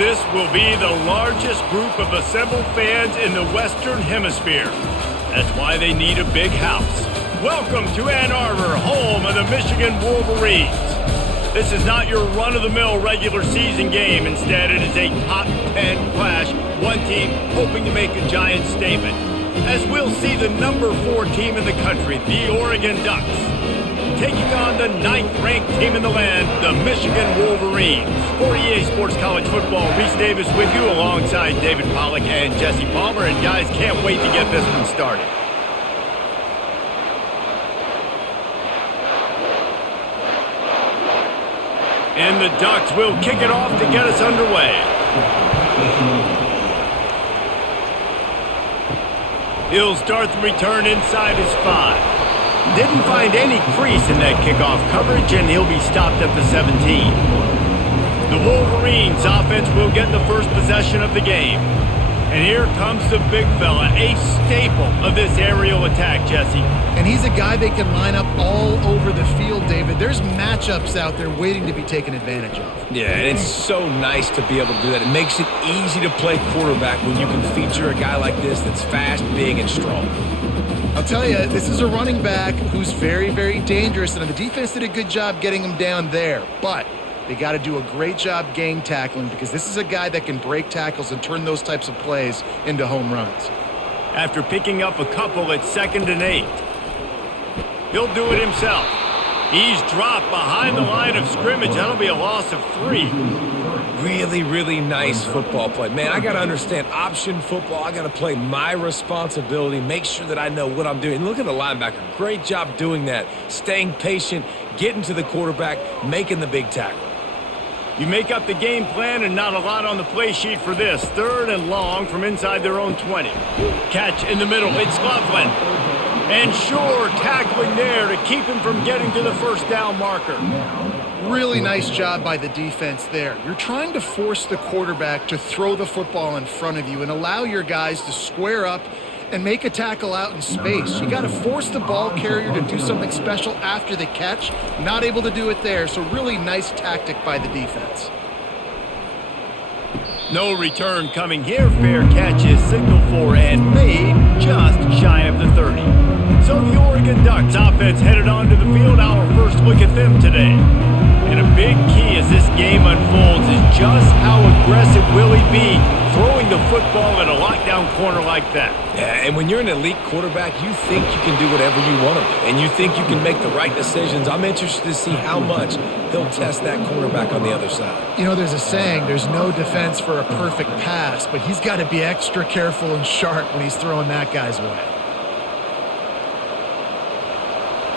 This will be the largest group of assembled fans in the Western Hemisphere. That's why they need a big house. Welcome to Ann Arbor, home of the Michigan Wolverines. This is not your run-of-the-mill regular season game. Instead, it is a top 10 clash, one team hoping to make a giant statement. As we'll see the number 4 team in the country, the Oregon Ducks, taking on the 9th-ranked team in the land, the Michigan Wolverines. For EA Sports College Football, Reese Davis with you alongside David Pollack and Jesse Palmer. And guys, can't wait to get this one started. And the Ducks will kick it off to get us underway. He'll start the return inside his 5. Didn't find any crease in that kickoff coverage, and he'll be stopped at the 17. The Wolverines offense will get the first possession of the game. And here comes the big fella, a staple of this aerial attack, Jesse. And he's a guy they can line up all over the field, David. There's matchups out there waiting to be taken advantage of. Yeah, and it's so nice to be able to do that. It makes it easy to play quarterback when you can feature a guy like this that's fast, big, and strong. I'll tell you, this is a running back who's very, very dangerous, and the defense did a good job getting him down there. But they got to do a great job gang tackling because this is a guy that can break tackles and turn those types of plays into home runs. After picking up a couple at 2nd and 8, he'll do it himself. He's dropped behind the line of scrimmage. That'll be a loss of 3. Really, really nice football play. Man, I got to understand option football. I got to play my responsibility, make sure that I know what I'm doing. Look at the linebacker. Great job doing that. Staying patient, getting to the quarterback, making the big tackle. You make up the game plan and not a lot on the play sheet for this. 3rd and long from inside their own 20. Catch in the middle. It's Loveland. And sure, tackling there to keep him from getting to the first down marker. Really nice job by the defense there. You're trying to force the quarterback to throw the football in front of you and allow your guys to square up and make a tackle out in space. You got to force the ball carrier to do something special after the catch. Not able to do it there, so really nice tactic by the defense. No return coming here. Fair catch is signaled for and made just shy of the 30. So the Oregon Ducks offense headed onto the field. Our first look at them today. And a big key as this game unfolds is just how aggressive will he be throwing the football at a lockdown corner like that. Yeah, and when you're an elite quarterback, you think you can do whatever you want to do, and you think you can make the right decisions. I'm interested to see how much he'll test that cornerback on the other side. You know, there's a saying, there's no defense for a perfect pass, but he's got to be extra careful and sharp when he's throwing that guy's way.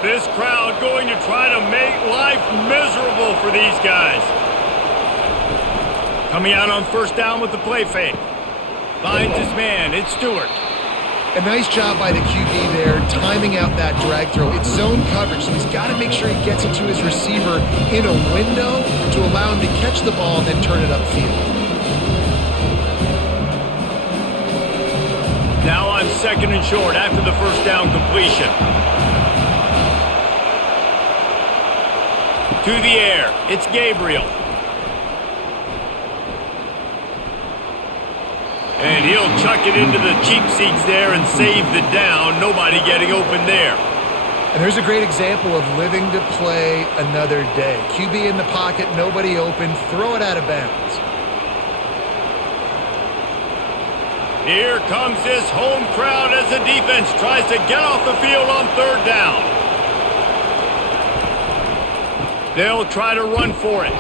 This crowd going to try to make life miserable for these guys. Coming out on first down with the play fake. Finds his man. It's Stewart. A nice job by the QB there, timing out that drag throw. It's zone coverage, so he's got to make sure he gets it to his receiver in a window to allow him to catch the ball and then turn it upfield. Now on 2nd and short after the first down completion. To the air, it's Gabriel. And he'll chuck it into the cheap seats there and save the down. Nobody getting open there. And there's a great example of living to play another day. QB in the pocket, nobody open, throw it out of bounds. Here comes this home crowd as the defense tries to get off the field on 3rd down. They'll try to run for it.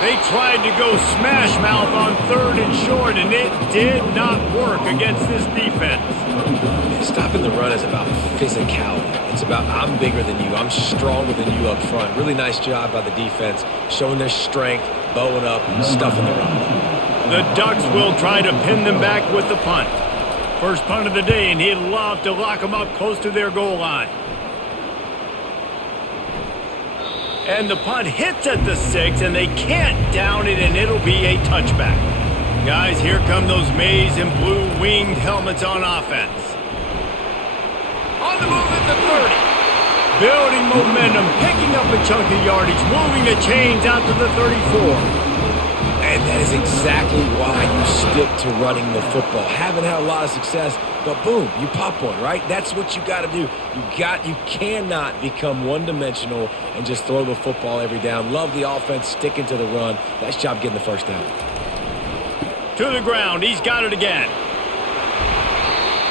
They tried to go smash mouth on 3rd and short, and it did not work against this defense. Stopping the run is about physicality. It's about I'm bigger than you. I'm stronger than you up front. Really nice job by the defense, showing their strength, bowing up, stuffing the run. The Ducks will try to pin them back with the punt. First punt of the day, and he'd love to lock them up close to their goal line. And the punt hits at the 6, and they can't down it, and it'll be a touchback. Guys, here come those maize and blue winged helmets on offense. On the move at the 30. Building momentum, picking up a chunk of yardage, moving the chains out to the 34. And that is exactly stick to running the football. Haven't had a lot of success, but boom, you pop one, right? That's what you got to do. You cannot become one-dimensional and just throw the football every down. Love the offense, sticking to the run. Nice job getting the first down. To the ground, he's got it again.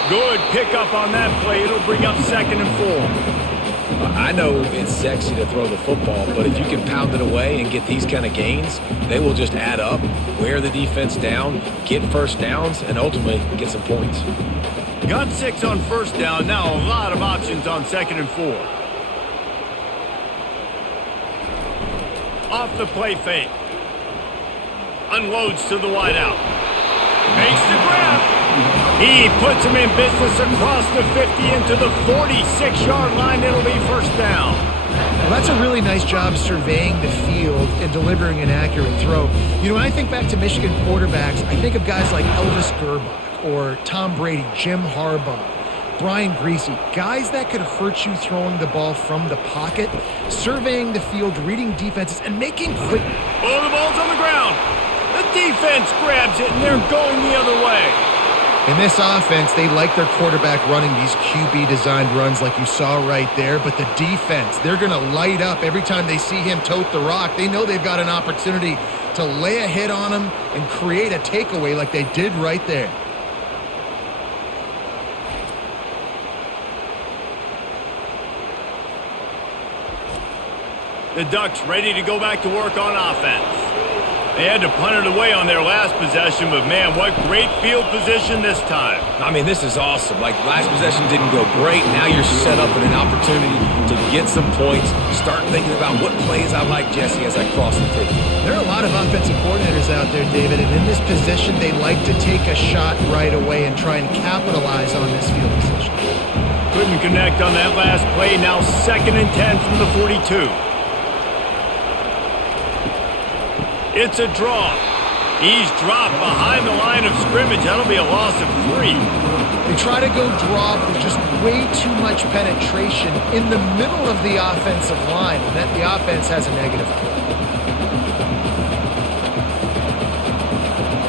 Good pickup on that play. It'll bring up 2nd and 4. I know it's sexy to throw the football, but if you can pound it away and get these kind of gains, they will just add up, wear the defense down, get first downs, and ultimately get some points. Got 6 on first down. Now a lot of options on 2nd and 4. Off the play fake. Unloads to the wideout. Makes the grab. He puts him in business across the 50 into the 46-yard line. It'll be first down. Well, that's a really nice job surveying the field and delivering an accurate throw. You know, when I think back to Michigan quarterbacks, I think of guys like Elvis Gerbach or Tom Brady, Jim Harbaugh, Brian Greasy, guys that could hurt you throwing the ball from the pocket, surveying the field, reading defenses, and making quick. Oh, the ball's on the ground. The defense grabs it, and they're going the other way. In this offense, they like their quarterback running these QB-designed runs like you saw right there, but the defense, they're going to light up every time they see him tote the rock. They know they've got an opportunity to lay a hit on him and create a takeaway like they did right there. The Ducks ready to go back to work on offense. They had to punt it away on their last possession, but man, what great field position this time. I mean, this is awesome. Like, last possession didn't go great. Now you're set up in an opportunity to get some points. Start thinking about what plays I like, Jesse, as I cross the 50. There are a lot of offensive coordinators out there, David, and in this position, they like to take a shot right away and try and capitalize on this field position. Couldn't connect on that last play. Now 2nd and 10 from the 42. It's a draw. He's dropped behind the line of scrimmage. That'll be a loss of 3. They try to go draw, but there's just way too much penetration in the middle of the offensive line, and that the offense has a negative play.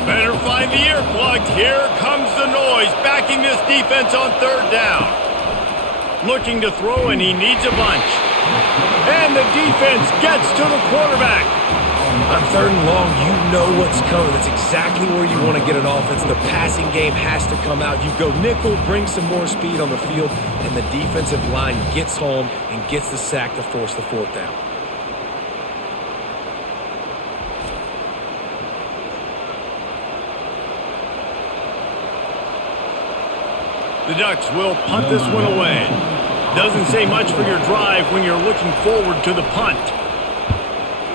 Better find the earplugs. Here comes the noise, backing this defense on 3rd down. Looking to throw, and he needs a bunch. And the defense gets to the quarterback. On 3rd and long, you know what's coming. That's exactly where you want to get an offense. The passing game has to come out. You go nickel, bring some more speed on the field, and the defensive line gets home and gets the sack to force the 4th down. The Ducks will punt this one away. Doesn't say much for your drive when you're looking forward to the punt.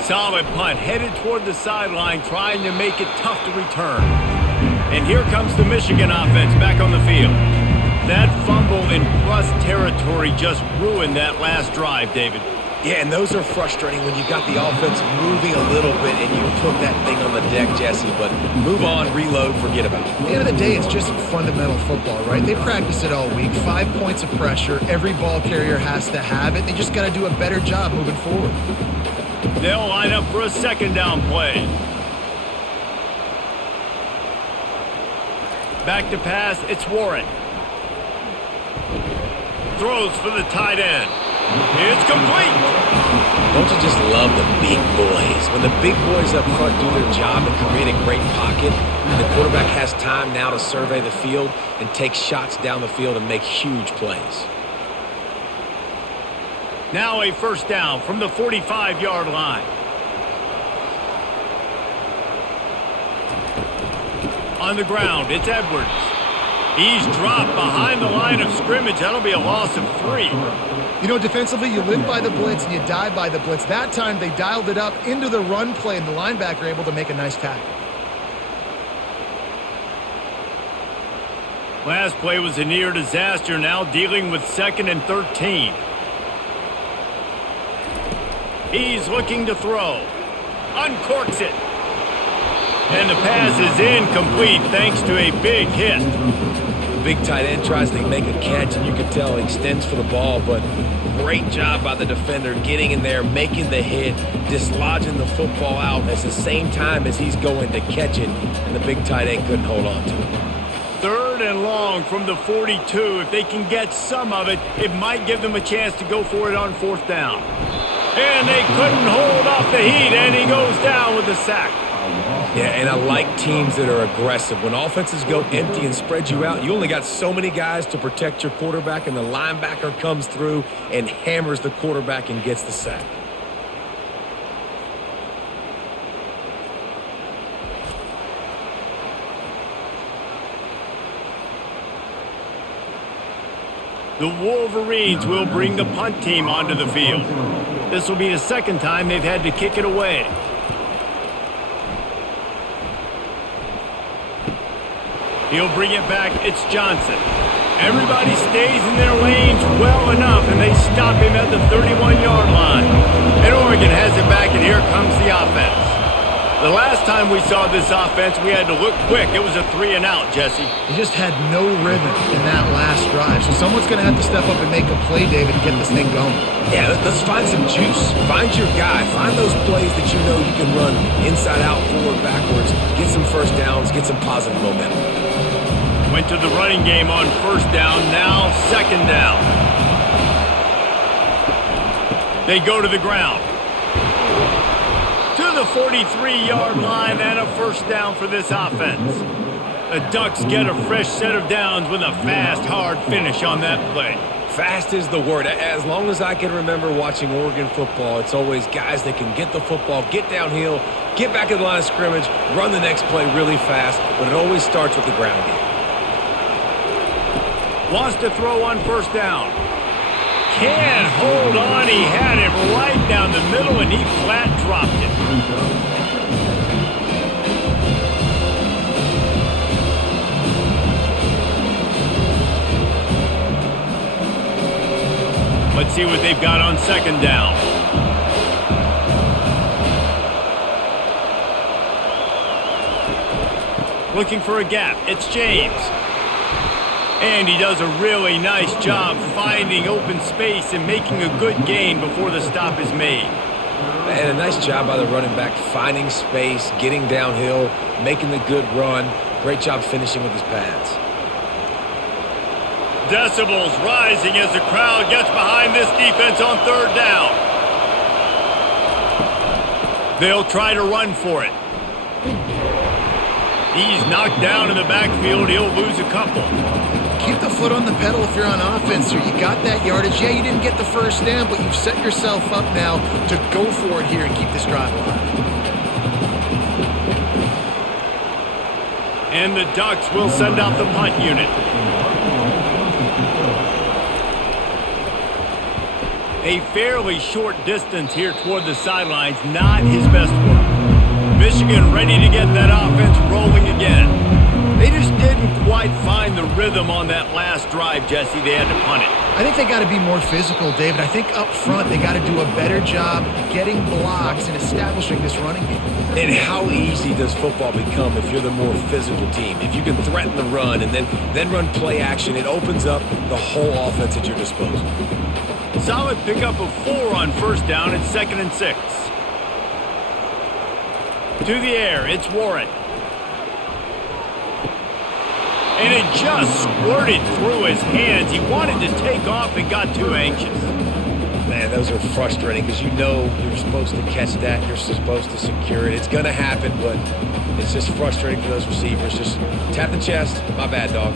Solid punt, headed toward the sideline, trying to make it tough to return. And here comes the Michigan offense back on the field. That fumble in plus territory just ruined that last drive, David. Yeah, and those are frustrating when you got the offense moving a little bit and you put that thing on the deck, Jesse. But move on, reload, forget about it. At the end of the day, it's just fundamental football, right? They practice it all week. 5 points of pressure. Every ball carrier has to have it. They just got to do a better job moving forward. They'll line up for a 2nd down play. Back to pass, it's Warren. Throws for the tight end. It's complete. Don't you just love the big boys? When the big boys up front do their job and create a great pocket, and the quarterback has time now to survey the field and take shots down the field and make huge plays. Now a 1st down from the 45-yard line. On the ground, it's Edwards. He's dropped behind the line of scrimmage. That'll be a loss of 3. You know, defensively, you live by the blitz and you die by the blitz. That time, they dialed it up into the run play, and the linebacker able to make a nice tackle. Last play was a near disaster, now dealing with 2nd and 13. He's looking to throw. Uncorks it. And the pass is incomplete thanks to a big hit. The big tight end tries to make a catch, and you can tell he extends for the ball, but Great job by the defender getting in there, making the hit, dislodging the football out at the same time as he's going to catch it, and the big tight end couldn't hold on to it. 3rd and long from the 42. If they can get some of it, it might give them a chance to go for it on 4th down. And they couldn't hold off the heat, and he goes down with a sack. Yeah, and I like teams that are aggressive. When offenses go empty and spread you out, you only got so many guys to protect your quarterback, and the linebacker comes through and hammers the quarterback and gets the sack. The Wolverines will bring the punt team onto the field. This will be the 2nd time they've had to kick it away. He'll bring it back. It's Johnson. Everybody stays in their lanes well enough, and they stop him at the 31-yard line. And Oregon has it back, and here comes the offense. The last time we saw this offense, we had to look quick. It was a 3-and-out, Jesse. He just had no rhythm in that last drive. So someone's going to have to step up and make a play, David, and get this thing going. Yeah, let's find some juice. Find your guy. Find those plays that you know you can run inside out, forward, backwards. Get some first downs. Get some positive momentum. Went to the running game on 1st down. Now 2nd down. They go to the ground. To the 43-yard line and a 1st down for this offense. The Ducks get a fresh set of downs with a fast, hard finish on that play. Fast is the word. As long as I can remember watching Oregon football, it's always guys that can get the football, get downhill, get back in the line of scrimmage, run the next play really fast, but it always starts with the ground game. Wants to throw on 1st down. Can't hold on. He had it right down the middle, and he flat dropped it. Let's see what they've got on 2nd down. Looking for a gap. It's James. And he does a really nice job finding open space and making a good gain before the stop is made. And a nice job by the running back, finding space, getting downhill, making the good run. Great job finishing with his pads. Decibels rising as the crowd gets behind this defense on 3rd down. They'll try to run for it. He's knocked down in the backfield. He'll lose a couple. Keep the foot on the pedal if you're on offense, or you got that yardage. Yeah, you didn't get the 1st down, but you've set yourself up now to go for it here and keep this drive alive. And the Ducks will send out the punt unit. A fairly short distance here toward the sidelines, not his best work. Michigan ready to get that offense rolling again. They just didn't quite find the rhythm on that last drive, Jesse. They had to punt it. I think they got to be more physical, David. I think up front they got to do a better job getting blocks and establishing this running game. And how easy does football become if you're the more physical team? If you can threaten the run and then run play action, it opens up the whole offense at your disposal. Solid pickup of 4 on 1st down. It's 2nd and 6. To the air, it's Warren. And it just squirted through his hands. He wanted to take off and got too anxious. Man, those are frustrating because you know you're supposed to catch that. You're supposed to secure it. It's going to happen, but it's just frustrating for those receivers. Just tap the chest. My bad, dog.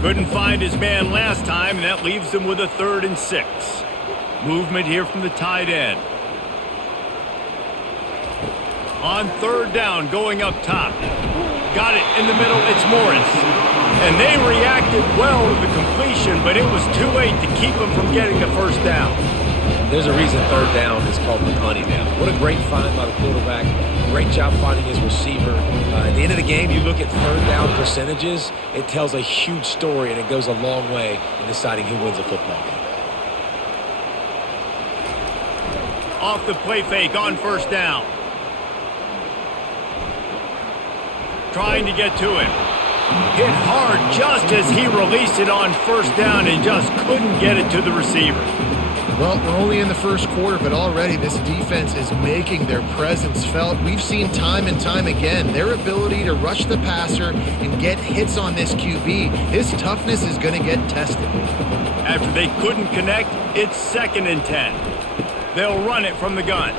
Couldn't find his man last time, and that leaves him with a 3rd and 6. Movement here from the tight end. On 3rd down, going up top. Got it in the middle. It's Morris. And they reacted well to the completion, but it was too late to keep them from getting the 1st down. There's a reason 3rd down is called the money down. What a great find by the quarterback. Great job finding his receiver. At the end of the game, you look at 3rd down percentages. It tells a huge story, and it goes a long way in deciding who wins a football game. Off the play fake on 1st down. Trying to get to him. Hit hard just as he released it on 1st down and just couldn't get it to the receiver. Well, we're only in the first quarter, but already this defense is making their presence felt. We've seen time and time again their ability to rush the passer and get hits on this QB. His toughness is going to get tested. After they couldn't connect, it's 2nd and 10. They'll run it from the gun.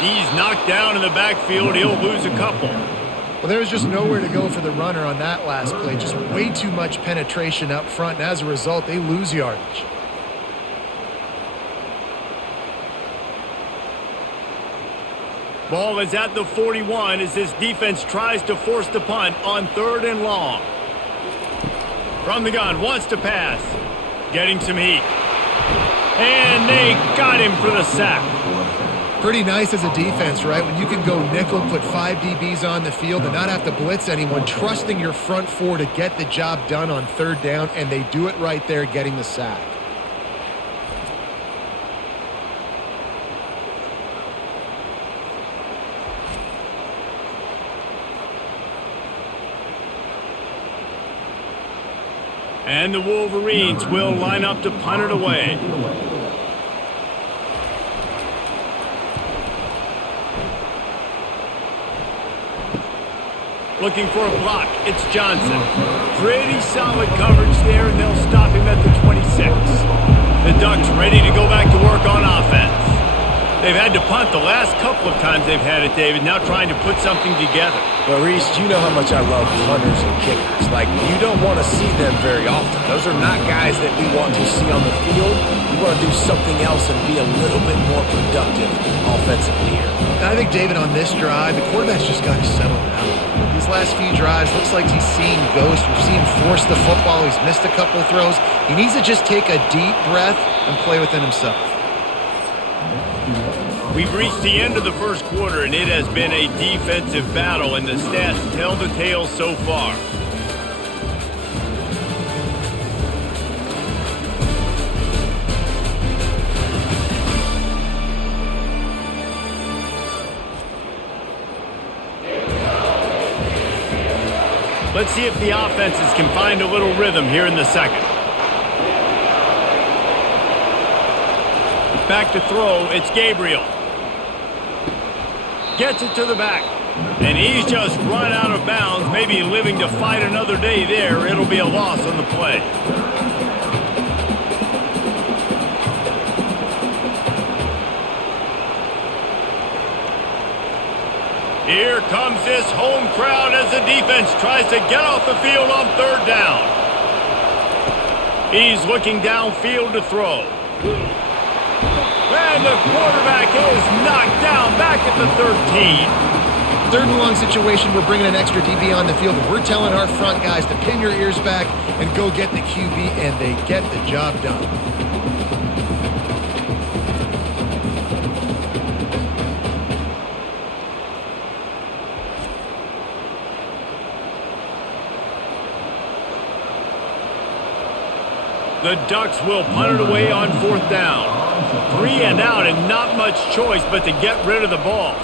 He's knocked down in the backfield. He'll lose a couple. Well, there was just nowhere to go for the runner on that last play. Just way too much penetration up front, and as a result, they lose yardage. Ball is at the 41 as this defense tries to force the punt on 3rd and long. From the gun, wants to pass. Getting some heat. And they got him for the sack. Pretty nice as a defense, right? When you can go nickel, put 5 DBs on the field and not have to blitz anyone, trusting your front 4 to get the job done on 3rd down, and they do it right there, getting the sack. And the Wolverines will line up to punt it away. Looking for a block. It's Johnson. Pretty solid coverage there, and they'll stop him at the 26. The Ducks ready to go back to work on offense. They've had to punt the last couple of times they've had it, David, now trying to put something together. Well, Reese, you know how much I love punters and kickers. Like, you don't want to see them very often. Those are not guys that we want to see on the field. We want to do something else and be a little bit more productive offensively here. I think, David, on this drive, the quarterback's just got to settle down. These last few drives, looks like he's seeing ghosts. We've seen him force the football. He's missed a couple of throws. He needs to just take a deep breath and play within himself. We've reached the end of the first quarter, and it has been a defensive battle, and the stats tell the tale so far. Let's see if the offenses can find a little rhythm here in the second. Back to throw, it's Gabriel. Gets it to the back. And he's just run out of bounds, maybe living to fight another day there. It'll be a loss on the play. Here comes this home crowd as the defense tries to get off the field on 3rd down. He's looking downfield to throw. And the quarterback is knocked down back at the 13. 3rd and long situation, we're bringing an extra DB on the field, and we're telling our front guys to pin your ears back and go get the QB, and they get the job done. The Ducks will punt it away on 4th down. 3 and out, and not much choice but to get rid of the ball.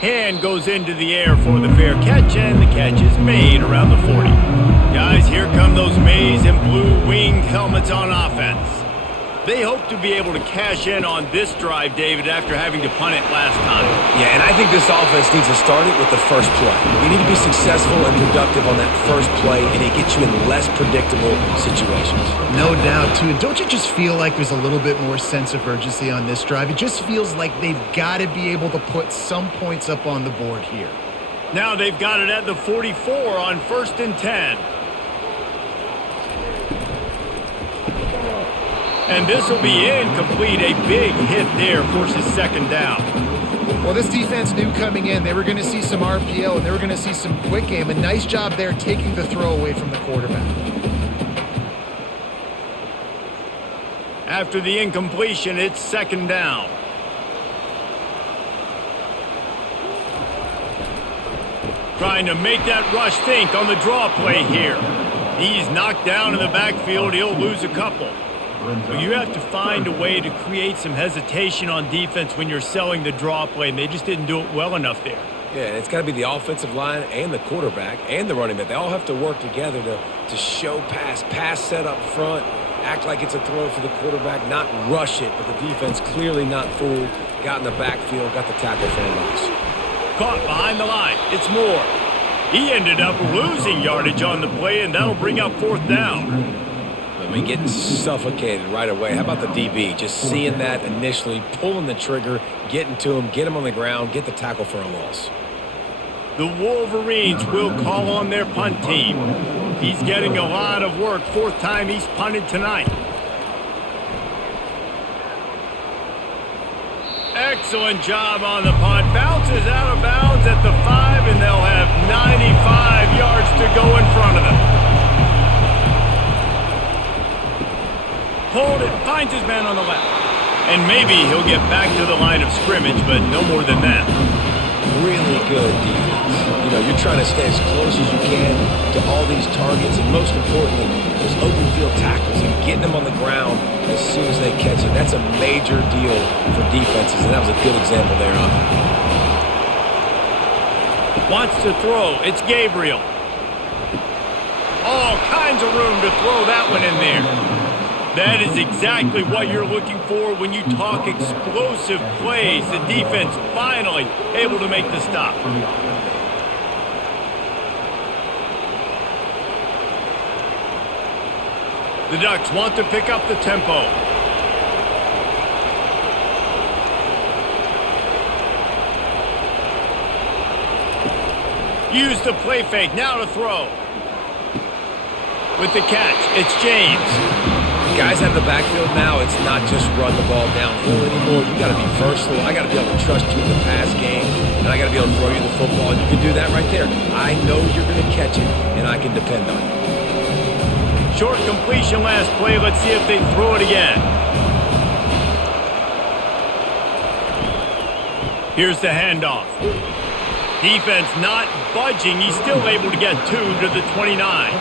Hand goes into the air for the fair catch, and the catch is made around the 40. Guys, here come those maize and blue winged helmets on offense. They hope to be able to cash in on this drive, David, after having to punt it last time. Yeah, and I think this offense needs to start it with the first play. You need to be successful and productive on that first play, and it gets you in less predictable situations. No doubt, too. And don't you just feel like there's a little bit more sense of urgency on this drive? It just feels like they've got to be able to put some points up on the board here. Now they've got it at the 44 on 1st and 10. And this will be incomplete. A big hit there forces 2nd down. Well, this defense knew coming in they were going to see some RPO and they were going to see some quick game. A nice job there taking the throw away from the quarterback. After the incompletion, it's 2nd down. Trying to make that rush think on the draw play here. He's knocked down in the backfield. He'll lose a couple. Well, you have to find a way to create some hesitation on defense when you're selling the draw play, and they just didn't do it well enough there. Yeah, and it's got to be the offensive line and the quarterback and the running back. They all have to work together to show pass set up front, act like it's a throw for the quarterback, not rush it, but the defense clearly not fooled, got in the backfield, got the tackle for a loss. Caught behind the line. It's Moore. He ended up losing yardage on the play, and that'll bring up 4th down. I mean, getting suffocated right away. How about the DB? Just seeing that initially, pulling the trigger, getting to him, get him on the ground, get the tackle for a loss. The Wolverines will call on their punt team. He's getting a lot of work. 4th time he's punted tonight. Excellent job on the punt. Bounces out of bounds at the 5, and they'll have 95 yards to go in front of them. Pulled it, finds his man on the left. And maybe he'll get back to the line of scrimmage, but no more than that. Really good defense. You know, you're trying to stay as close as you can to all these targets, and most importantly, those open field tackles and getting them on the ground as soon as they catch it. That's a major deal for defenses, and that was a good example there of it. Wants to throw. It's Gabriel. All kinds of room to throw that one in there. That is exactly what you're looking for when you talk explosive plays. The defense finally able to make the stop. The Ducks want to pick up the tempo. Use the play fake. Now to throw. With the catch, it's James. Guys have the backfield now. It's not just run the ball downhill anymore. You got to be versatile. I got to be able to trust you in the pass game, and I got to be able to throw you the football. And you can do that right there. I know you're going to catch it, and I can depend on you. Short completion last play. Let's see if they throw it again. Here's the handoff. Defense not budging. He's still able to get 2 to the 29.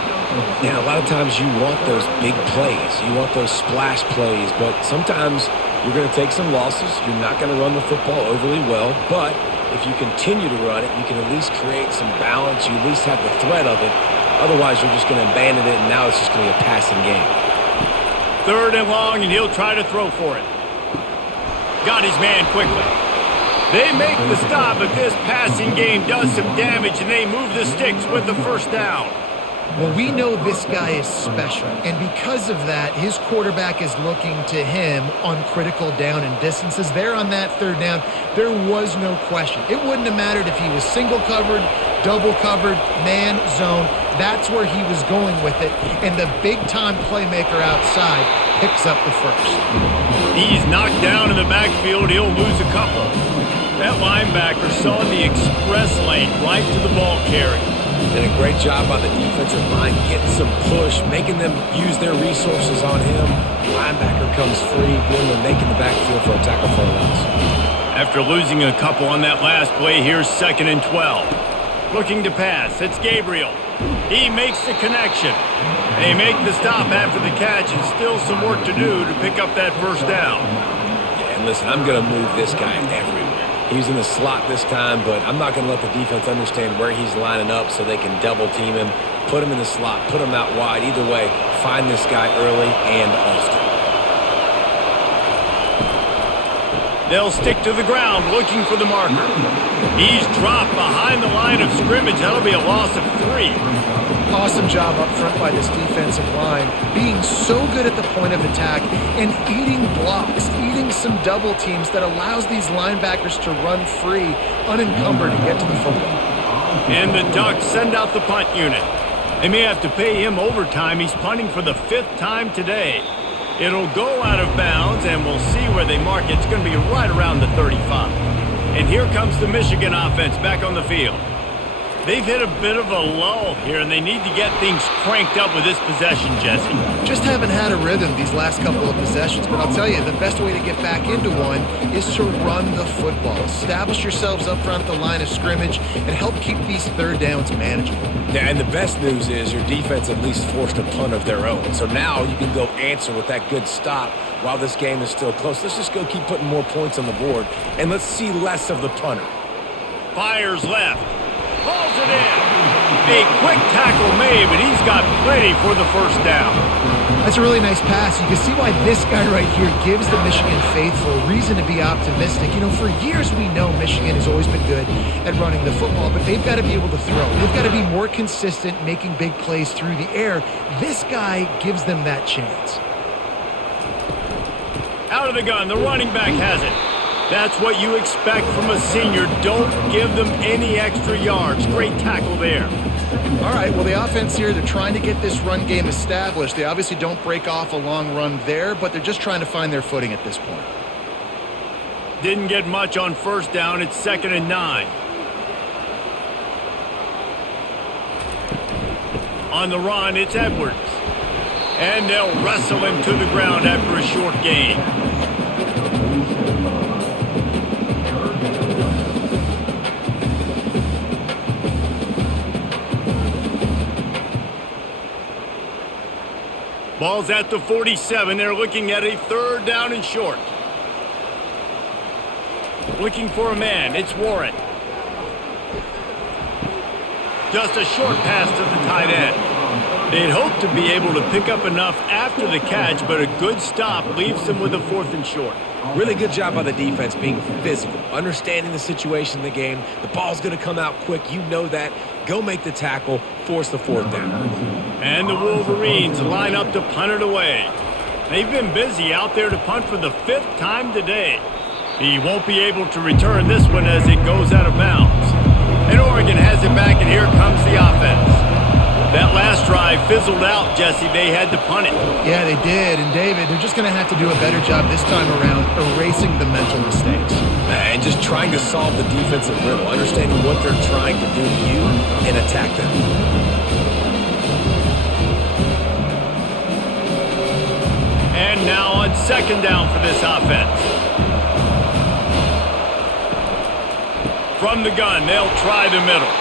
Yeah, a lot of times you want those big plays. You want those splash plays, but sometimes you're going to take some losses. You're not going to run the football overly well, but if you continue to run it, you can at least create some balance. You at least have the threat of it. Otherwise, you're just going to abandon it, and now it's just going to be a passing game. 3rd and long, and he'll try to throw for it. Got his man quickly. They make the stop, but this passing game does some damage, and they move the sticks with the 1st down. Well, we know this guy is special, and because of that, his quarterback is looking to him on critical down and distances. There on that 3rd down, there was no question. It wouldn't have mattered if he was single covered, double covered, man, zone. That's where he was going with it, and the big-time playmaker outside picks up the 1st. He's knocked down in the backfield. He'll lose a couple. That linebacker saw the express lane right to the ball carrier. Did a great job by the defensive line, getting some push, making them use their resources on him. Linebacker comes free, boom, and making the backfield for a tackle for a loss. After losing a couple on that last play, here's 2nd and 12. Looking to pass, it's Gabriel. He makes the connection. They make the stop after the catch, and still some work to do to pick up that 1st down. Yeah, and listen, I'm going to move this guy everywhere. He's in the slot this time, but I'm not going to let the defense understand where he's lining up so they can double team him, put him in the slot, put him out wide. Either way, find this guy early and often. They'll stick to the ground looking for the marker. He's dropped behind the line of scrimmage. That'll be a loss of 3. Awesome job up front by this defensive line, being so good at the point of attack and eating blocks, eating some double teams that allows these linebackers to run free, unencumbered, and get to the football. And the Ducks send out the punt unit. They may have to pay him overtime. He's punting for the 5th time today. It'll go out of bounds, and we'll see where they mark it. It's going to be right around the 35. And here comes the Michigan offense back on the field. They've hit a bit of a lull here, and they need to get things cranked up with this possession, Jesse. Just haven't had a rhythm these last couple of possessions, but I'll tell you, the best way to get back into one is to run the football. Establish yourselves up front at the line of scrimmage and help keep these 3rd downs manageable. Yeah, and the best news is your defense at least forced a punt of their own. So now you can go answer with that good stop while this game is still close. Let's just go keep putting more points on the board, and let's see less of the punter. Fires left. Pulls it in. A quick tackle made, but he's got plenty for the first down. That's a really nice pass. You can see why this guy right here gives the Michigan faithful reason to be optimistic. You know, for years we know Michigan has always been good at running the football, but they've got to be able to throw. They've got to be more consistent making big plays through the air. This guy gives them that chance. Out of the gun, the running back has it. That's what you expect from a senior. Don't give them any extra yards. Great tackle there. All right, well, the offense here, they're trying to get this run game established. They obviously don't break off a long run there, but they're just trying to find their footing at this point. Didn't get much on first down. It's 2nd and 9. On the run, it's Edwards. And they'll wrestle him to the ground after a short gain. Ball's at the 47. They're looking at a 3rd down and short. Looking for a man. It's Warren. Just a short pass to the tight end. They'd hope to be able to pick up enough after the catch, but a good stop leaves them with a 4th and short. Really good job by the defense being physical, understanding the situation in the game. The ball's going to come out quick. You know that. Go make the tackle, force the 4th down. And the Wolverines line up to punt it away. They've been busy out there to punt for the 5th time today. He won't be able to return this one as it goes out of bounds. And Oregon has it back, and here comes the offense. That last drive fizzled out, Jesse. They had to punt it. Yeah, they did. And, David, they're just going to have to do a better job this time around erasing the mental mistakes. And just trying to solve the defensive riddle, understanding what they're trying to do to you and attack them. And now on 2nd down for this offense. From the gun, they'll try the middle.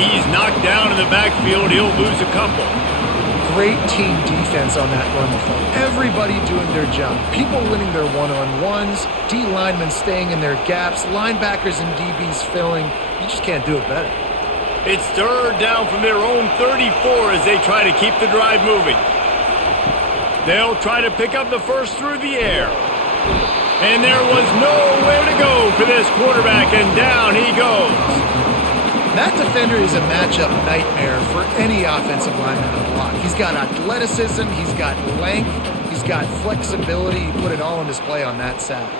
He's knocked down in the backfield. He'll lose a couple. Great team defense on that run play. Everybody doing their job. People winning their one-on-ones, D linemen staying in their gaps, linebackers and DBs filling. You just can't do it better. It's 3rd down from their own 34 as they try to keep the drive moving. They'll try to pick up the 1st through the air. And there was nowhere to go for this quarterback, and down he goes. That defender is a matchup nightmare for any offensive lineman to block. He's got athleticism, he's got length, he's got flexibility. He put it all on display on that sack.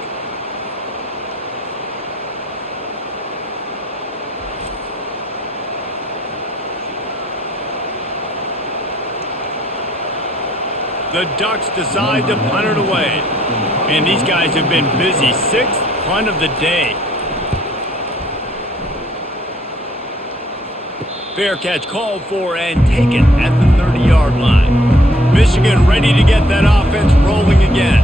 The Ducks decide to punt it away. And these guys have been busy. 6th punt of the day. Fair catch called for and taken at the 30-yard line. Michigan ready to get that offense rolling again.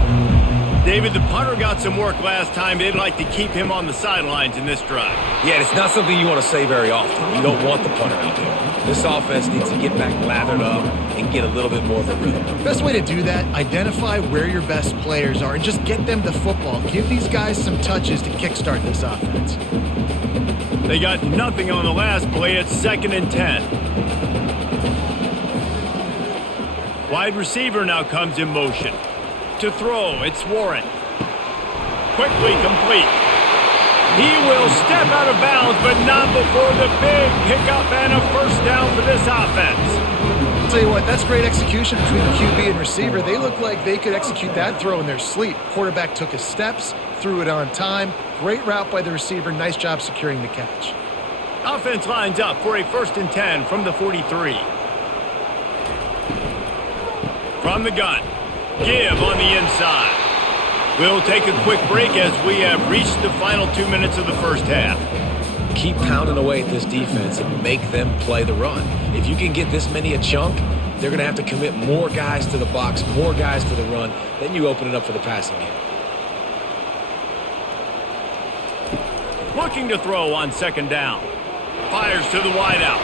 David, the punter got some work last time. They'd like to keep him on the sidelines in this drive. Yeah, it's not something you want to say very often. You don't want the punter out there. This offense needs to get back lathered up and get a little bit more of a rhythm. Best way to do that, identify where your best players are and just get them the football. Give these guys some touches to kickstart this offense. They got nothing on the last play. It's 2nd and 10. Wide receiver now comes in motion. To throw, it's Warren. Quickly complete. He will step out of bounds, but not before the big pickup and a 1st down for this offense. I'll tell you what, that's great execution between the QB and receiver. They look like they could execute that throw in their sleep. Quarterback took his steps, threw it on time. Great route by the receiver. Nice job securing the catch. Offense lines up for a 1st and 10 from the 43. From the gun. Give on the inside. We'll take a quick break as we have reached the final 2 minutes of the first half. Keep pounding away at this defense and make them play the run. If you can get this many a chunk, they're going to have to commit more guys to the box, more guys to the run. Then you open it up for the passing game. Looking to throw on 2nd down. Fires to the wideout.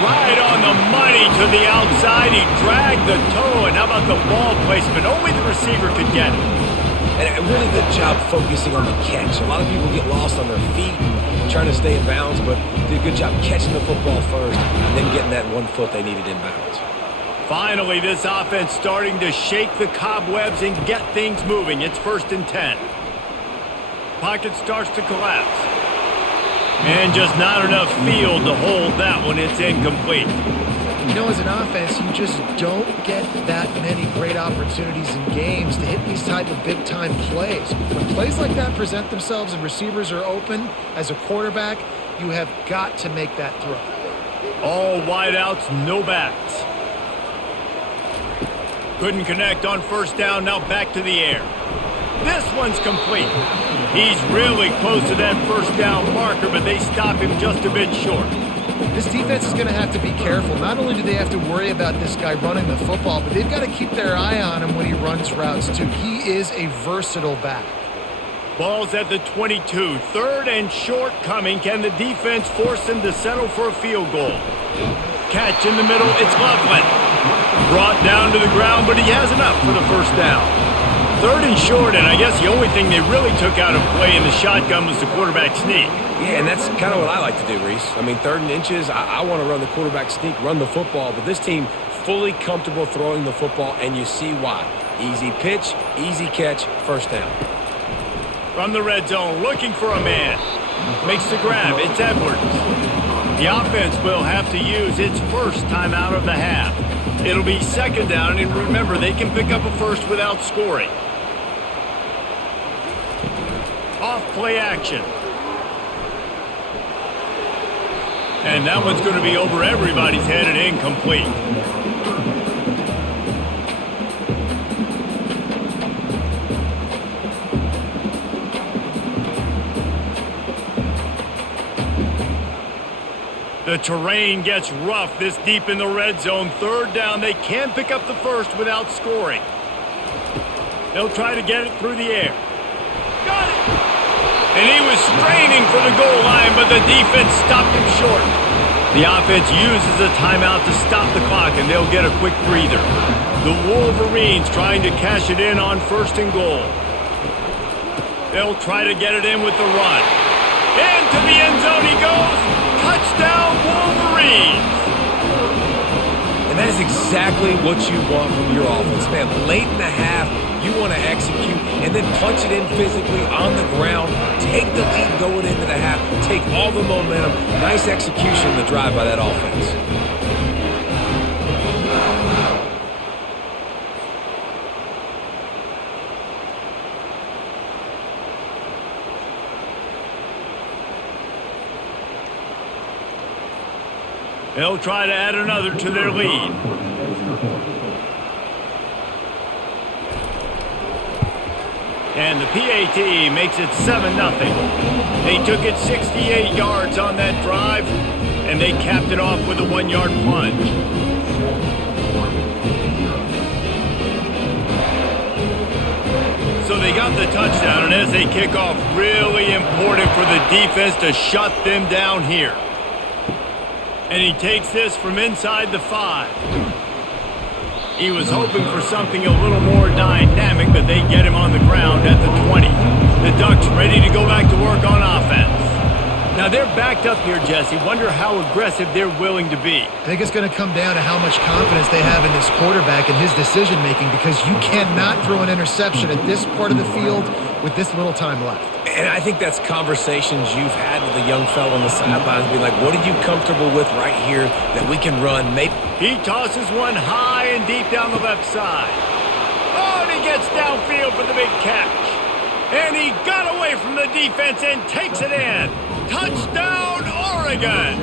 Right on the money to the outside. He dragged the toe, and how about the ball placement? Only the receiver could get it. And a really good job focusing on the catch. A lot of people get lost on their feet and trying to stay in bounds, but did a good job catching the football first and then getting that 1 foot they needed in bounds. Finally, this offense starting to shake the cobwebs and get things moving. It's 1st and 10. Pocket starts to collapse. And just not enough field to hold that one. It's incomplete. You know, as an offense, you just don't get that many great opportunities in games to hit these type of big-time plays. When plays like that present themselves and receivers are open, as a quarterback, you have got to make that throw. All wideouts, no backs. Couldn't connect on 1st down, now back to the air. This one's complete. He's really close to that 1st down marker, but they stop him just a bit short. This defense is going to have to be careful. Not only do they have to worry about this guy running the football, but they've got to keep their eye on him when he runs routes, too. He is a versatile back. Ball's at the 22. 3rd and short coming. Can the defense force him to settle for a field goal? Catch in the middle. It's Loveland. Brought down to the ground, but he has enough for the 1st down. 3rd and short, and I guess the only thing they really took out of play in the shotgun was the quarterback sneak. Yeah, and that's kind of what I like to do, Reese. I mean, 3rd and inches, I want to run the quarterback sneak, run the football, but this team fully comfortable throwing the football, and you see why. Easy pitch, easy catch, 1st down. From the red zone, looking for a man. Makes the grab. It's Edwards. The offense will have to use its 1st timeout of the half. It'll be 2nd down, and remember, they can pick up a 1st without scoring. Off play action. And that one's going to be over everybody's head and incomplete. The terrain gets rough this deep in the red zone. 3rd down. They can pick up the 1st without scoring. They'll try to get it through the air. Got it! And he was straining for the goal line, but the defense stopped him short. The offense uses a timeout to stop the clock, and they'll get a quick breather. The Wolverines trying to cash it in on 1st and goal. They'll try to get it in with the run. Into the end zone he goes. Touchdown, Wolverines! And that is exactly what you want from your offense, man. Late in the half, you want to execute and then punch it in physically on the ground. Take the lead going into the half. Take all the momentum. Nice execution of the drive by that offense. They'll try to add another to their lead. And the PAT makes it 7-0. They took it 68 yards on that drive, and they capped it off with a 1-yard plunge. So they got the touchdown, and as they kick off, really important for the defense to shut them down here. And he takes this from inside the 5. He was hoping for something a little more dynamic, but they get him on the ground at the 20. The Ducks ready to go back to work on offense. Now they're backed up here, Jesse. Wonder how aggressive they're willing to be. I think it's going to come down to how much confidence they have in this quarterback and his decision-making, because you cannot throw an interception at this part of the field with this little time left. And I think that's conversations you've had with a young fellow on the sidelines, being like, what are you comfortable with right here that we can run? Maybe. He tosses one high and deep down the left side. Oh, and he gets downfield for the big catch. And he got away from the defense and takes it in. Touchdown, Oregon!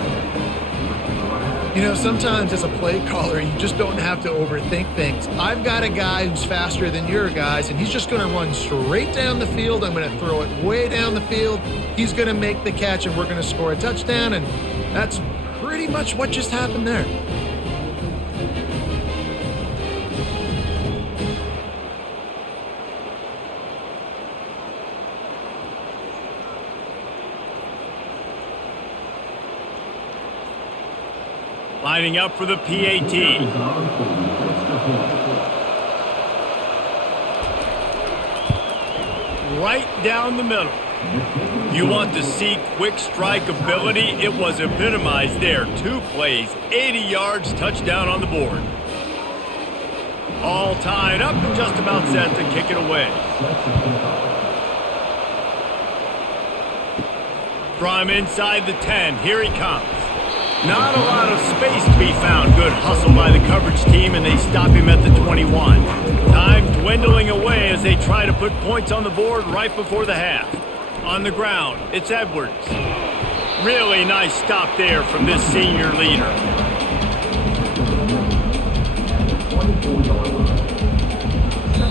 You know, sometimes as a play caller, you just don't have to overthink things. I've got a guy who's faster than your guys, and he's just going to run straight down the field. I'm going to throw it way down the field. He's going to make the catch, and we're going to score a touchdown, and that's pretty much what just happened there. Lining up for the PAT. Right down the middle. You want to see quick strike ability? It was epitomized there. 2 plays, 80 yards, touchdown on the board. All tied up and just about set to kick it away. From inside the 10, here he comes. Not a lot of space to be found. Good hustle by the coverage team, and they stop him at the 21. Time dwindling away as they try to put points on the board right before the half. On the ground, it's Edwards. Really nice stop there from this senior leader.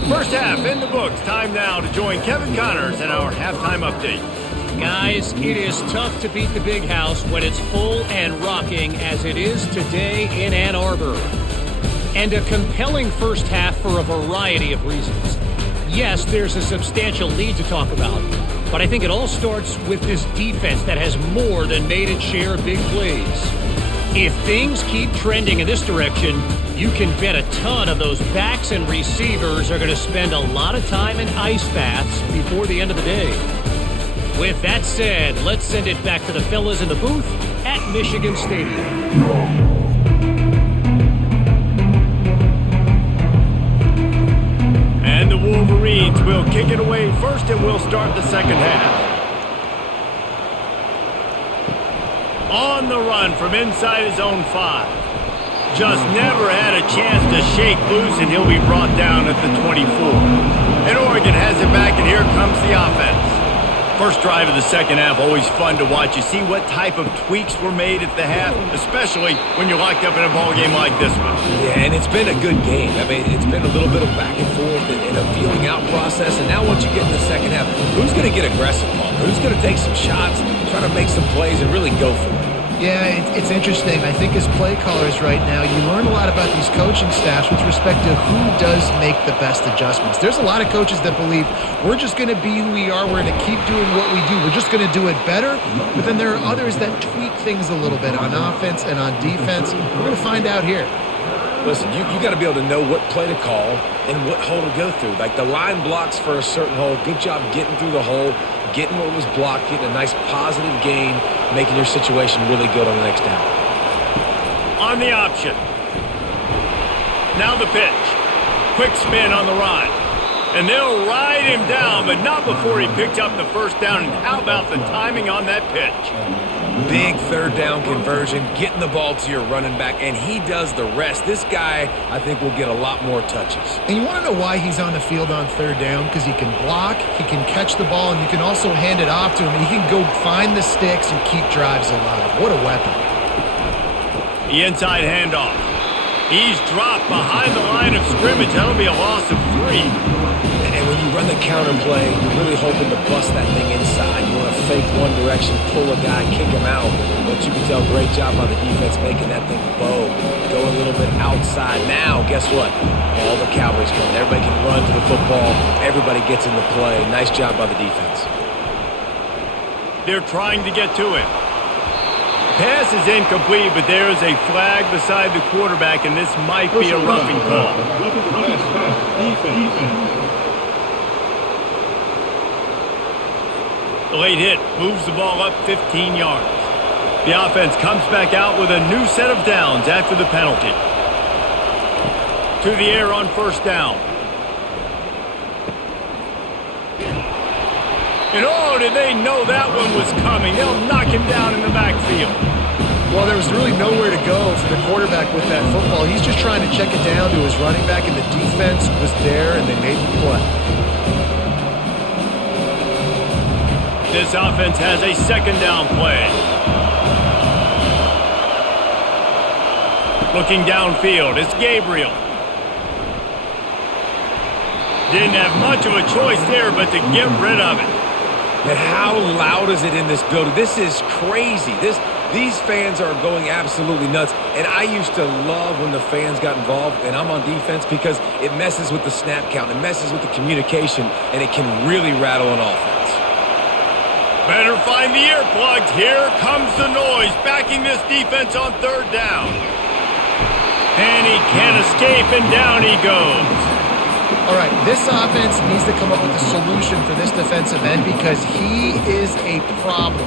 First half in the books. Time now to join Kevin Connors in our halftime update. Guys, it is tough to beat the big house when it's full and rocking as it is today in Ann Arbor. And a compelling first half for a variety of reasons. Yes, there's a substantial lead to talk about, but I think it all starts with this defense that has more than made its share of big plays. If things keep trending in this direction, you can bet a ton of those backs and receivers are going to spend a lot of time in ice baths before the end of the day. With that said, let's send it back to the fellas in the booth at Michigan Stadium. And the Wolverines will kick it away first, and we'll start the second half. On the run from inside his own 5. Just never had a chance to shake loose, and he'll be brought down at the 24. And Oregon has it back, and here comes the offense. First drive of the second half, always fun to watch. You see what type of tweaks were made at the half, especially when you're locked up in a ball game like this one. Yeah, and it's been a good game. I mean, it's been a little bit of back and forth and a feeling out process. And now once you get in the second half, who's going to get aggressive, Paul? Who's going to take some shots, try to make some plays, and really go for it? Yeah, it's interesting. I think as play callers right now, you learn a lot about these coaching staffs with respect to who does make the best adjustments. There's a lot of coaches that believe we're just going to be who we are. We're going to keep doing what we do. We're just going to do it better. But then there are others that tweak things a little bit on offense and on defense. We're going to find out here. Listen, you got to be able to know what play to call and what hole to go through. Like the line blocks for a certain hole. Good job getting through the hole, getting what was blocked, getting a nice positive gain, making your situation really good on the next down. On the option. Now the pitch. Quick spin on the run. And they'll ride him down, but not before he picked up the first down. And how about the timing on that pitch? Big third down conversion, getting the ball to your running back, and he does the rest. This guy, I think, will get a lot more touches. And you want to know why he's on the field on third down? Because he can block, he can catch the ball, and you can also hand it off to him. And he can go find the sticks and keep drives alive. What a weapon. The inside handoff. He's dropped behind the line of scrimmage. That'll be a loss of 3. And when you run the counter play, you're really hoping to bust that thing inside. You want to fake one direction, pull a guy, kick him out. But you can tell, great job by the defense making that thing bow. Go a little bit outside. Now, guess what? All the Cowboys coming. Everybody can run to the football. Everybody gets in the play. Nice job by the defense. They're trying to get to it. Pass is incomplete, but there is a flag beside the quarterback, and this might be a roughing call. The late hit moves the ball up 15 yards. The offense comes back out with a new set of downs after the penalty. To the air on first down. And oh, did they know that one was coming? They'll knock him down in the backfield. Well, there was really nowhere to go for the quarterback with that football. He's just trying to check it down to his running back, and the defense was there, and they made the play. This offense has a second down play. Looking downfield, it's Gabriel. Didn't have much of a choice there, but to get rid of it. And how loud is it in this building? This is crazy. These fans are going absolutely nuts. And I used to love when the fans got involved, and I'm on defense, because it messes with the snap count, it messes with the communication, and it can really rattle an offense. Better find the earplugs. Here comes the noise, backing this defense on third down. And he can't escape, and down he goes. All right, this offense needs to come up with a solution for this defensive end because he is a problem.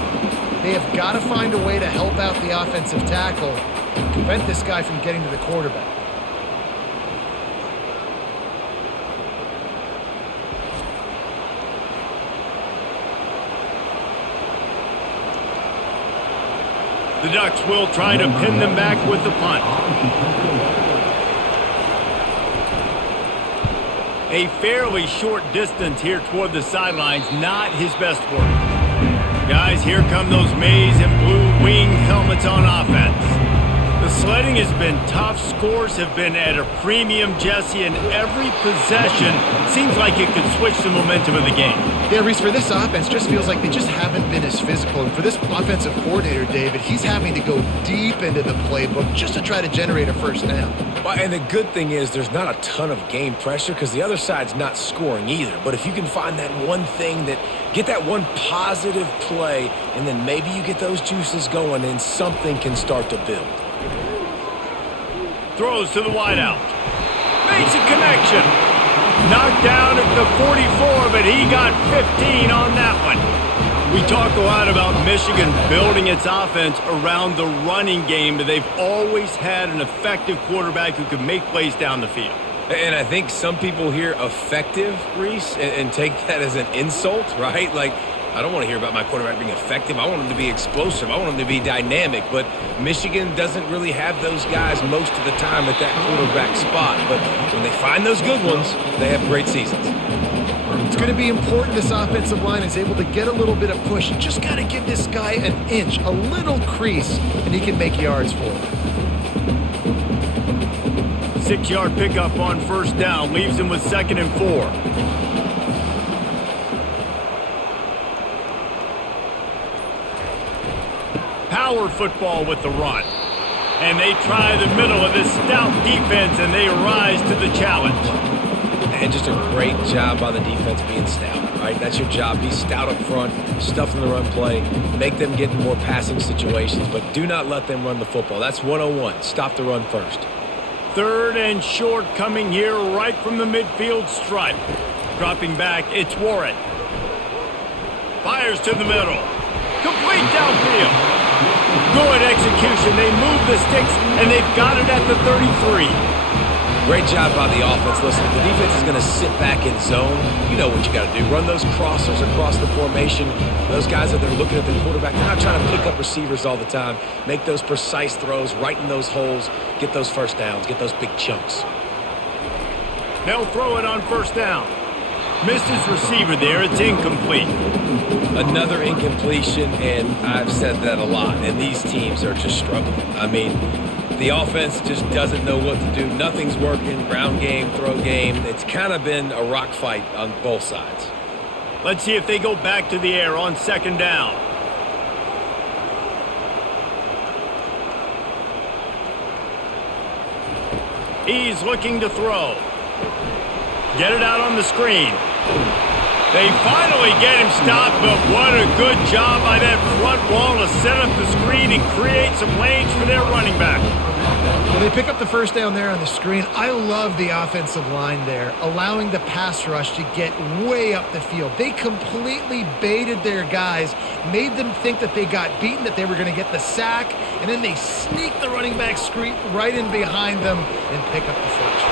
They have got to find a way to help out the offensive tackle and prevent this guy from getting to the quarterback. The Ducks will try to pin them back with the punt. A fairly short distance here toward the sidelines, not his best work. Guys, here come those maize and blue wing helmets on offense. The sledding has been tough. Scores have been at a premium, Jesse, and every possession seems like it could switch the momentum of the game. Yeah, Reese, for this offense, just feels like they just haven't been as physical. And for this offensive coordinator, David, he's having to go deep into the playbook just to try to generate a first down. Well, and the good thing is there's not a ton of game pressure because the other side's not scoring either. But if you can find that one thing get that one positive play, and then maybe you get those juices going and something can start to build. Throws to the wideout. Makes a connection. Knocked down at the 44, but he got 15 on that one. We talk a lot about Michigan building its offense around the running game, but they've always had an effective quarterback who can make plays down the field. And I think some people hear effective, Reese, and take that as an insult, right? Like, I don't want to hear about my quarterback being effective. I want him to be explosive. I want him to be dynamic. But Michigan doesn't really have those guys most of the time at that quarterback spot. But when they find those good ones, they have great seasons. It's going to be important this offensive line is able to get a little bit of push. You just got to give this guy an inch, a little crease, and he can make yards for it. 6-yard pickup on first down leaves him with 2nd and 4. Power football with the run. And they try the middle of this stout defense, and they rise to the challenge. And just a great job by the defense being stout, right? That's your job. Be stout up front, stuff in the run play, make them get in more passing situations, but do not let them run the football. That's 101. Stop the run first. 3rd and short coming here right from the midfield stripe. Dropping back, it's Warren. Fires to the middle. Complete downfield. Good execution. They move the sticks, and they've got it at the 33. Great job by the offense. Listen, if the defense is going to sit back in zone, you know what you got to do. Run those crossers across the formation. Those guys that they're looking at the quarterback, they're not trying to pick up receivers all the time. Make those precise throws right in those holes. Get those first downs. Get those big chunks. They'll throw it on first down. Missed his receiver there. It's incomplete. Another incompletion, and I've said that a lot, and these teams are just struggling. I mean, the offense just doesn't know what to do. Nothing's working. Ground game, throw game. It's kind of been a rock fight on both sides. Let's see if they go back to the air on 2nd down. He's looking to throw. Get it out on the screen. They finally get him stopped, but what a good job by that front wall to set up the screen and create some lanes for their running back. Well, they pick up the first down there on the screen. I love the offensive line there, allowing the pass rush to get way up the field. They completely baited their guys, made them think that they got beaten, that they were going to get the sack, and then they sneak the running back screen right in behind them and pick up the first.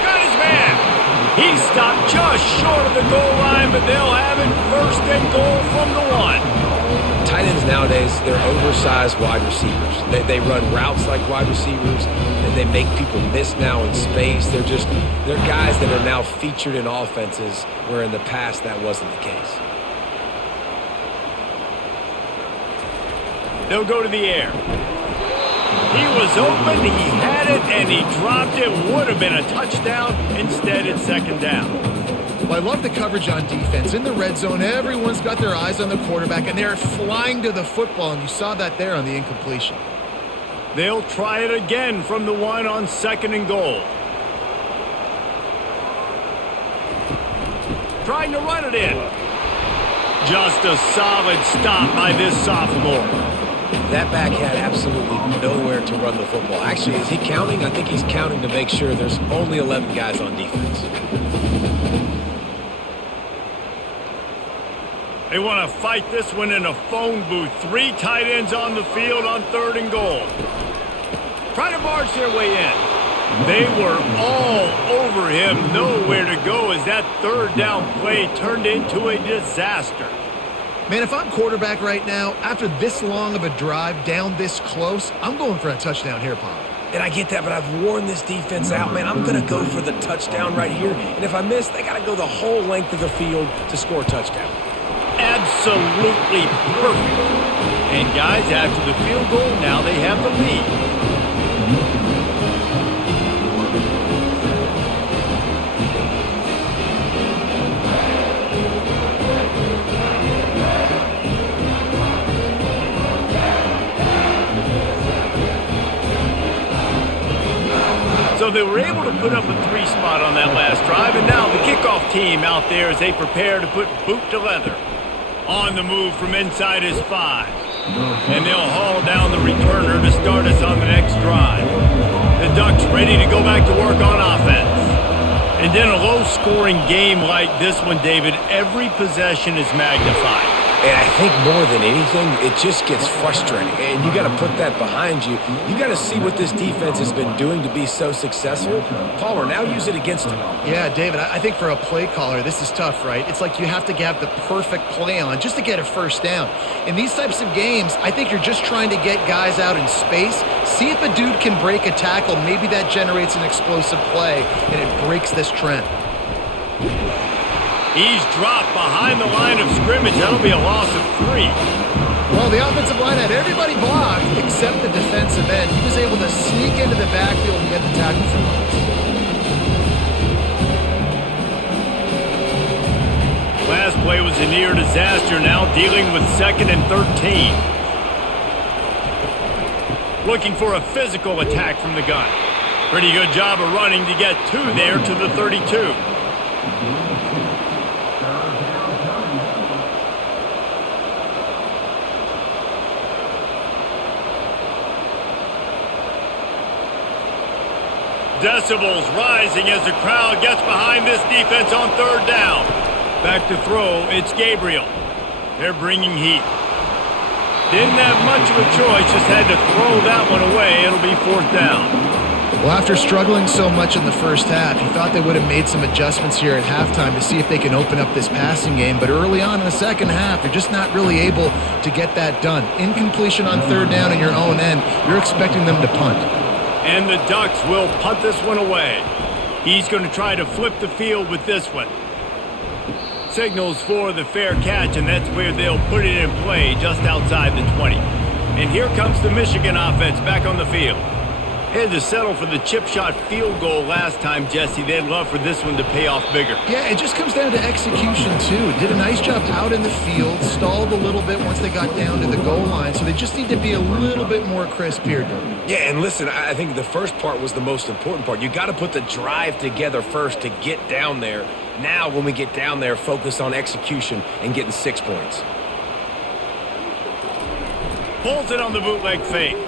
Got his man. He stopped just short of the goal line, but they'll have it 1st and goal from the 1. Tight ends nowadays, they're oversized wide receivers. They run routes like wide receivers, and they make people miss now in space. They're guys that are now featured in offenses where in the past that wasn't the case. They'll go to the air. He was open, he had it, and he dropped it. Would have been a touchdown. Instead, it's 2nd down. Well, I love the coverage on defense. In the red zone, everyone's got their eyes on the quarterback, and they're flying to the football, and you saw that there on the incompletion. They'll try it again from the 1 on 2nd and goal. Trying to run it in. Just a solid stop by this sophomore. That back had absolutely nowhere to run the football. Actually, is he counting? I think he's counting to make sure there's only 11 guys on defense. They want to fight this one in a phone booth. 3 tight ends on the field on 3rd and goal. Trying to march their way in. They were all over him. Nowhere to go as that 3rd down play turned into a disaster. Man, if I'm quarterback right now, after this long of a drive down this close, I'm going for a touchdown here, Pop. And I get that, but I've worn this defense out, man. I'm going to go for the touchdown right here. And if I miss, they got to go the whole length of the field to score a touchdown. Absolutely perfect. And guys, after the field goal, now they have the lead. So they were able to put up a 3 spot on that last drive, and now the kickoff team out there as they prepare to put boot to leather. On the move from inside his 5. And they'll haul down the returner to start us on the next drive. The Ducks ready to go back to work on offense. And in a low-scoring game like this one, David, every possession is magnified. And I think more than anything, it just gets frustrating. And you got to put that behind you. You got to see what this defense has been doing to be so successful. Palmer, now use it against him. Yeah, David, I think for a play caller, this is tough, right? It's like you have to have the perfect play on just to get a first down. In these types of games, I think you're just trying to get guys out in space, see if a dude can break a tackle. Maybe that generates an explosive play, and it breaks this trend. He's dropped behind the line of scrimmage. That'll be a loss of 3. Well, the offensive line had everybody blocked except the defensive end. He was able to sneak into the backfield and get the tackle for loss. Last play was a near disaster, now dealing with 2nd and 13. Looking for a physical attack from the gun. Pretty good job of running to get 2 there to the 32. Decibels rising as the crowd gets behind this defense on 3rd down. Back to throw, it's Gabriel. They're bringing heat. Didn't have much of a choice, just had to throw that one away. It'll be 4th down. Well, after struggling so much in the first half, you thought they would have made some adjustments here at halftime to see if they can open up this passing game. But early on in the second half, you're just not really able to get that done. Incompletion on 3rd down in your own end, you're expecting them to punt. And the Ducks will punt this one away. He's going to try to flip the field with this one. Signals for the fair catch, and that's where they'll put it in play just outside the 20. And here comes the Michigan offense back on the field. Had to settle for the chip shot field goal last time, Jesse. They'd love for this one to pay off bigger. Yeah, it just comes down to execution, too. Did a nice job out in the field, stalled a little bit once they got down to the goal line, so they just need to be a little bit more crisp here. Yeah, and listen, I think the first part was the most important part. You got to put the drive together first to get down there. Now, when we get down there, focus on execution and getting 6 points. Pulls it on the bootleg fake.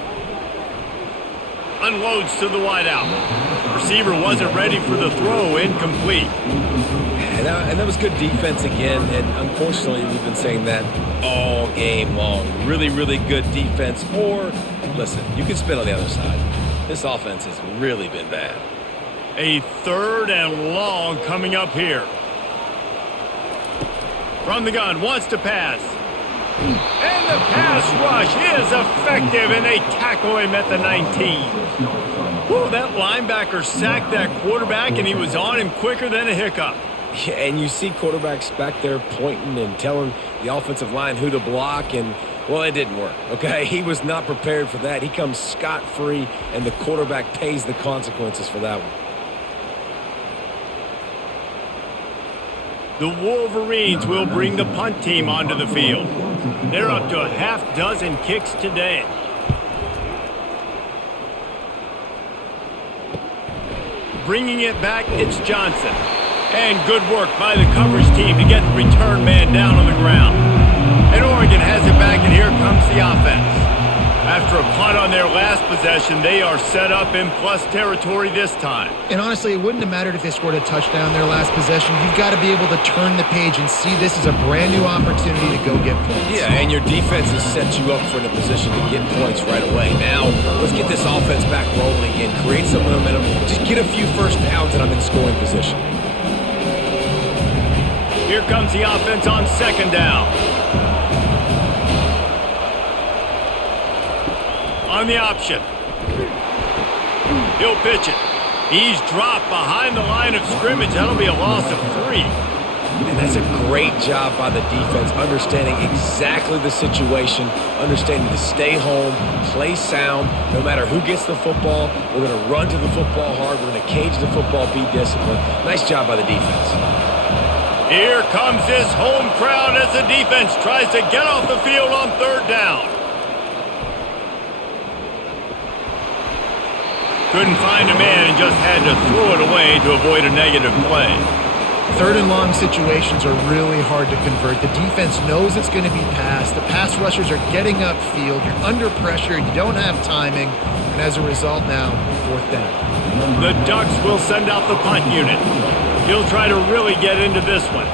Unloads to the wideout. Receiver wasn't ready for the throw, incomplete. And that was good defense again, and unfortunately we've been saying that all game long. Really, really good defense, or, listen, you can spin on the other side. This offense has really been bad. A 3rd and long coming up here. From the gun, wants to pass. And the pass rush is effective, and they tackle him at the 19. Whoa, that linebacker sacked that quarterback, and he was on him quicker than a hiccup. Yeah, and you see quarterbacks back there pointing and telling the offensive line who to block, and, well, it didn't work, okay? He was not prepared for that. He comes scot-free, and the quarterback pays the consequences for that one. The Wolverines will bring the punt team onto the field. They're up to a half-dozen kicks today. Bringing it back, it's Johnson. And good work by the coverage team to get the return man down on the ground. And Oregon has it back, and here comes the offense. After a punt on their last possession, they are set up in plus territory this time. And honestly, it wouldn't have mattered if they scored a touchdown their last possession. You've got to be able to turn the page and see this as a brand new opportunity to go get points. Yeah, and your defense has set you up for the position to get points right away. Now, let's get this offense back rolling again, create some momentum, just get a few first downs and I'm in scoring position. Here comes the offense on second down. On the option. He'll pitch it. He's dropped behind the line of scrimmage. That'll be a loss of 3. And that's a great job by the defense, understanding exactly the situation, understanding to stay home, play sound. No matter who gets the football, we're going to run to the football hard. We're going to cage the football, be disciplined. Nice job by the defense. Here comes this home crowd as the defense tries to get off the field on third down. Couldn't find a man and just had to throw it away to avoid a negative play. Third and long situations are really hard to convert. The defense knows it's going to be passed. The pass rushers are getting upfield. You're under pressure. You don't have timing. And as a result now, fourth down. The Ducks will send out the punt unit. He'll try to really get into this one.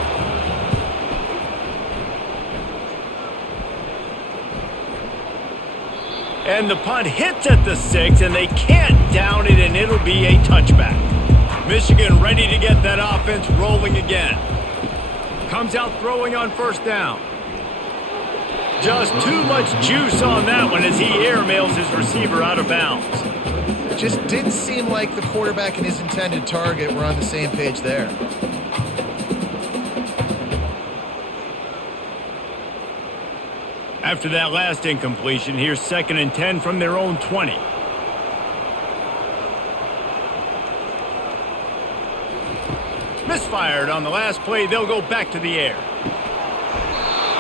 And the punt hits at the 6, and they can't down it, and it'll be a touchback. Michigan ready to get that offense rolling again. Comes out throwing on first down. Just too much juice on that one as he airmails his receiver out of bounds. It just didn't seem like the quarterback and his intended target were on the same page there. After that last incompletion, here's 2nd and 10 from their own 20. Misfired on the last play. They'll go back to the air.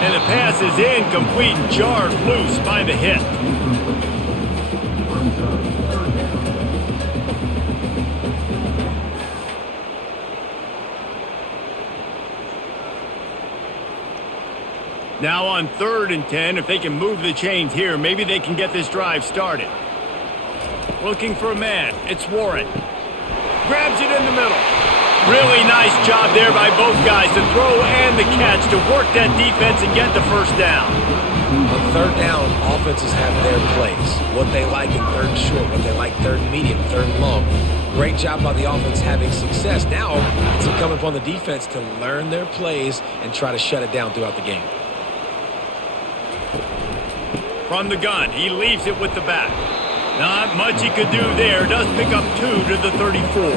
And the pass is incomplete, jarred loose by the hit. Now on 3rd and 10, if they can move the chains here, maybe they can get this drive started. Looking for a man. It's Warren. Grabs it in the middle. Really nice job there by both guys to throw and the catch to work that defense and get the first down. On third down, offenses have their plays. What they like in third and short, what they like third and medium, third and long. Great job by the offense having success. Now it's incumbent upon the defense to learn their plays and try to shut it down throughout the game. From the gun, he leaves it with the back. Not much he could do there. Does pick up 2 to the 34.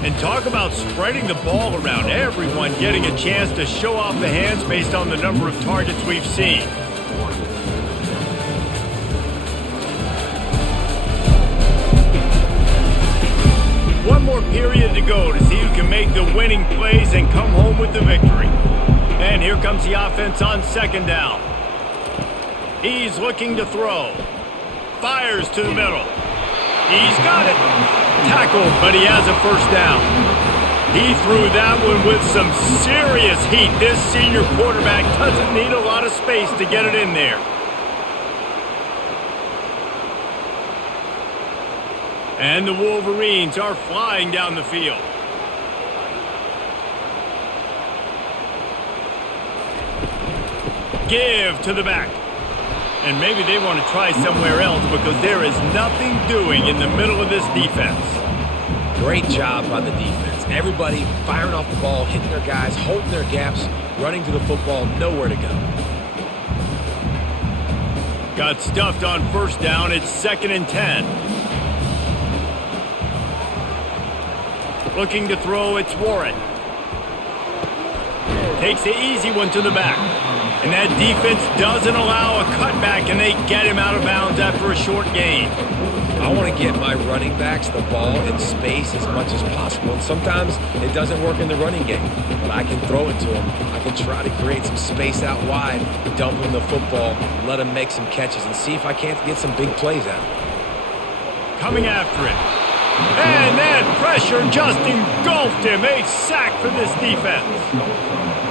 And talk about spreading the ball around. Everyone getting a chance to show off the hands based on the number of targets we've seen. One more period to go to see who can make the winning plays and come home with the victory. And here comes the offense on 2nd down. He's looking to throw. Fires to the middle. He's got it. Tackled, but he has a first down. He threw that one with some serious heat. This senior quarterback doesn't need a lot of space to get it in there. And the Wolverines are flying down the field. Give to the back. And maybe they want to try somewhere else because there is nothing doing in the middle of this defense. Great job by the defense. Everybody firing off the ball, hitting their guys, holding their gaps, running to the football, nowhere to go. Got stuffed on first down. It's 2nd and 10. Looking to throw, it's Warren. Takes the easy one to the back. And that defense doesn't allow a cutback, and they get him out of bounds after a short gain. I want to get my running backs the ball in space as much as possible. And sometimes it doesn't work in the running game, but I can throw it to them. I can try to create some space out wide, dump them the football, let them make some catches, and see if I can't get some big plays out of it. coming after him. And that pressure just engulfed him. A sack for this defense.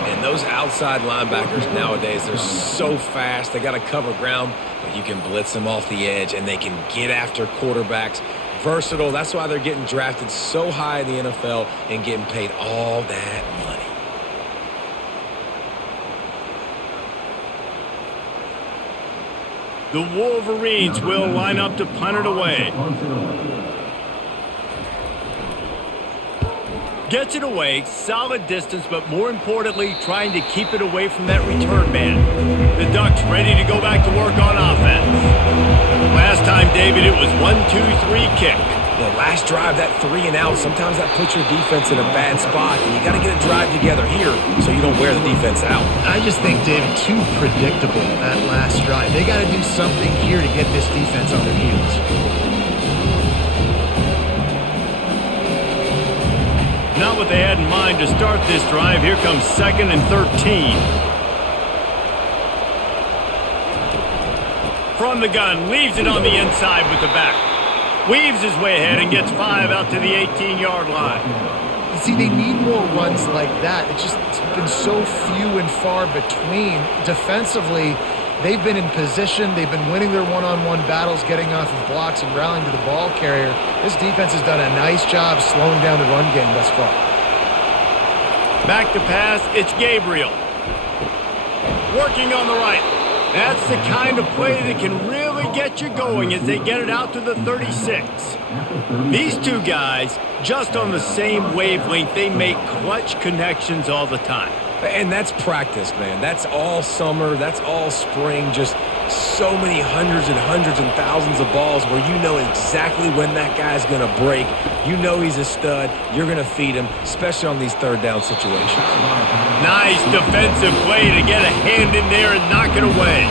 And those outside linebackers nowadays, they're so fast. They got to cover ground, but you can blitz them off the edge, and they can get after quarterbacks. Versatile. That's why they're getting drafted so high in the NFL and getting paid all that money. The Wolverines will line up to punt it away. Gets it away, solid distance, but more importantly, trying to keep it away from that return man. The Ducks ready to go back to work on offense. Last time, David, it was 1-2-3 kick. The last drive, that 3 and out, sometimes that puts your defense in a bad spot, and you got to get a drive together here so you don't wear the defense out. I just think, David, too predictable that last drive. They got to do something here to get this defense on their heels. Not what they had in mind to start this drive. Here comes 2nd and 13. From the gun, leaves it on the inside with the back. Weaves his way ahead and gets 5 out to the 18-yard line. You see, they need more runs like that. It's been so few and far between. Defensively, they've been in position. They've been winning their one-on-one battles, getting off of blocks and rallying to the ball carrier. This defense has done a nice job slowing down the run game thus far. Back to pass, it's Gabriel. Working on the right. That's the kind of play that can really get you going as they get it out to the 36. These two guys, just on the same wavelength, they make clutch connections all the time. And that's practice, man. That's all summer. That's all spring. Just so many hundreds and thousands of balls where you know exactly when that guy's going to break. You know he's a stud. You're going to feed him, especially on these third down situations. Nice defensive play to get a hand in there and knock it away.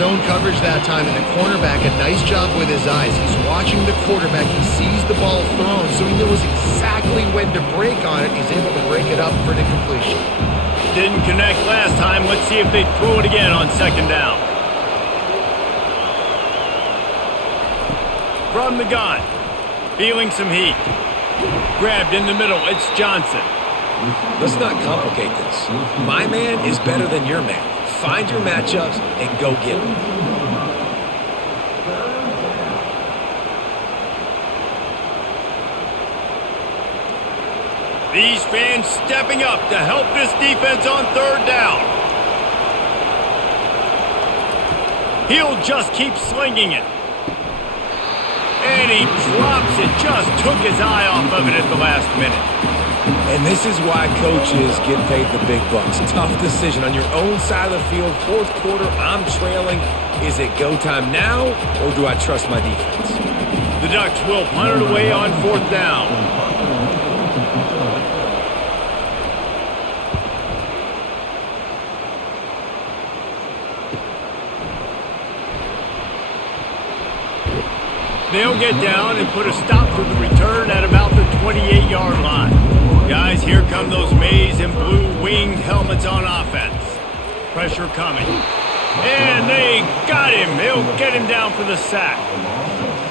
Zone coverage that time, and the cornerback, a nice job with his eyes. He's watching the quarterback. He sees the ball thrown, so he knows exactly when to break on it. He's able to break it up for an incompletion. Didn't connect last time. Let's see if they throw it again on 2nd down. From the gun. Feeling some heat. Grabbed in the middle. It's Johnson. Let's not complicate this. My man is better than your man. Find your matchups and go get them. These fans stepping up to help this defense on 3rd down. He'll just keep slinging it. And he drops it. Just took his eye off of it at the last minute. And this is why coaches get paid the big bucks. Tough decision on your own side of the field. 4th quarter, I'm trailing. Is it go time now, or do I trust my defense? The Ducks will punt it away on 4th down. They'll get down and put a stop to the return at about the 28-yard line. Guys, here come those maize and blue winged helmets on offense. Pressure coming. And they got him. They'll get him down for the sack.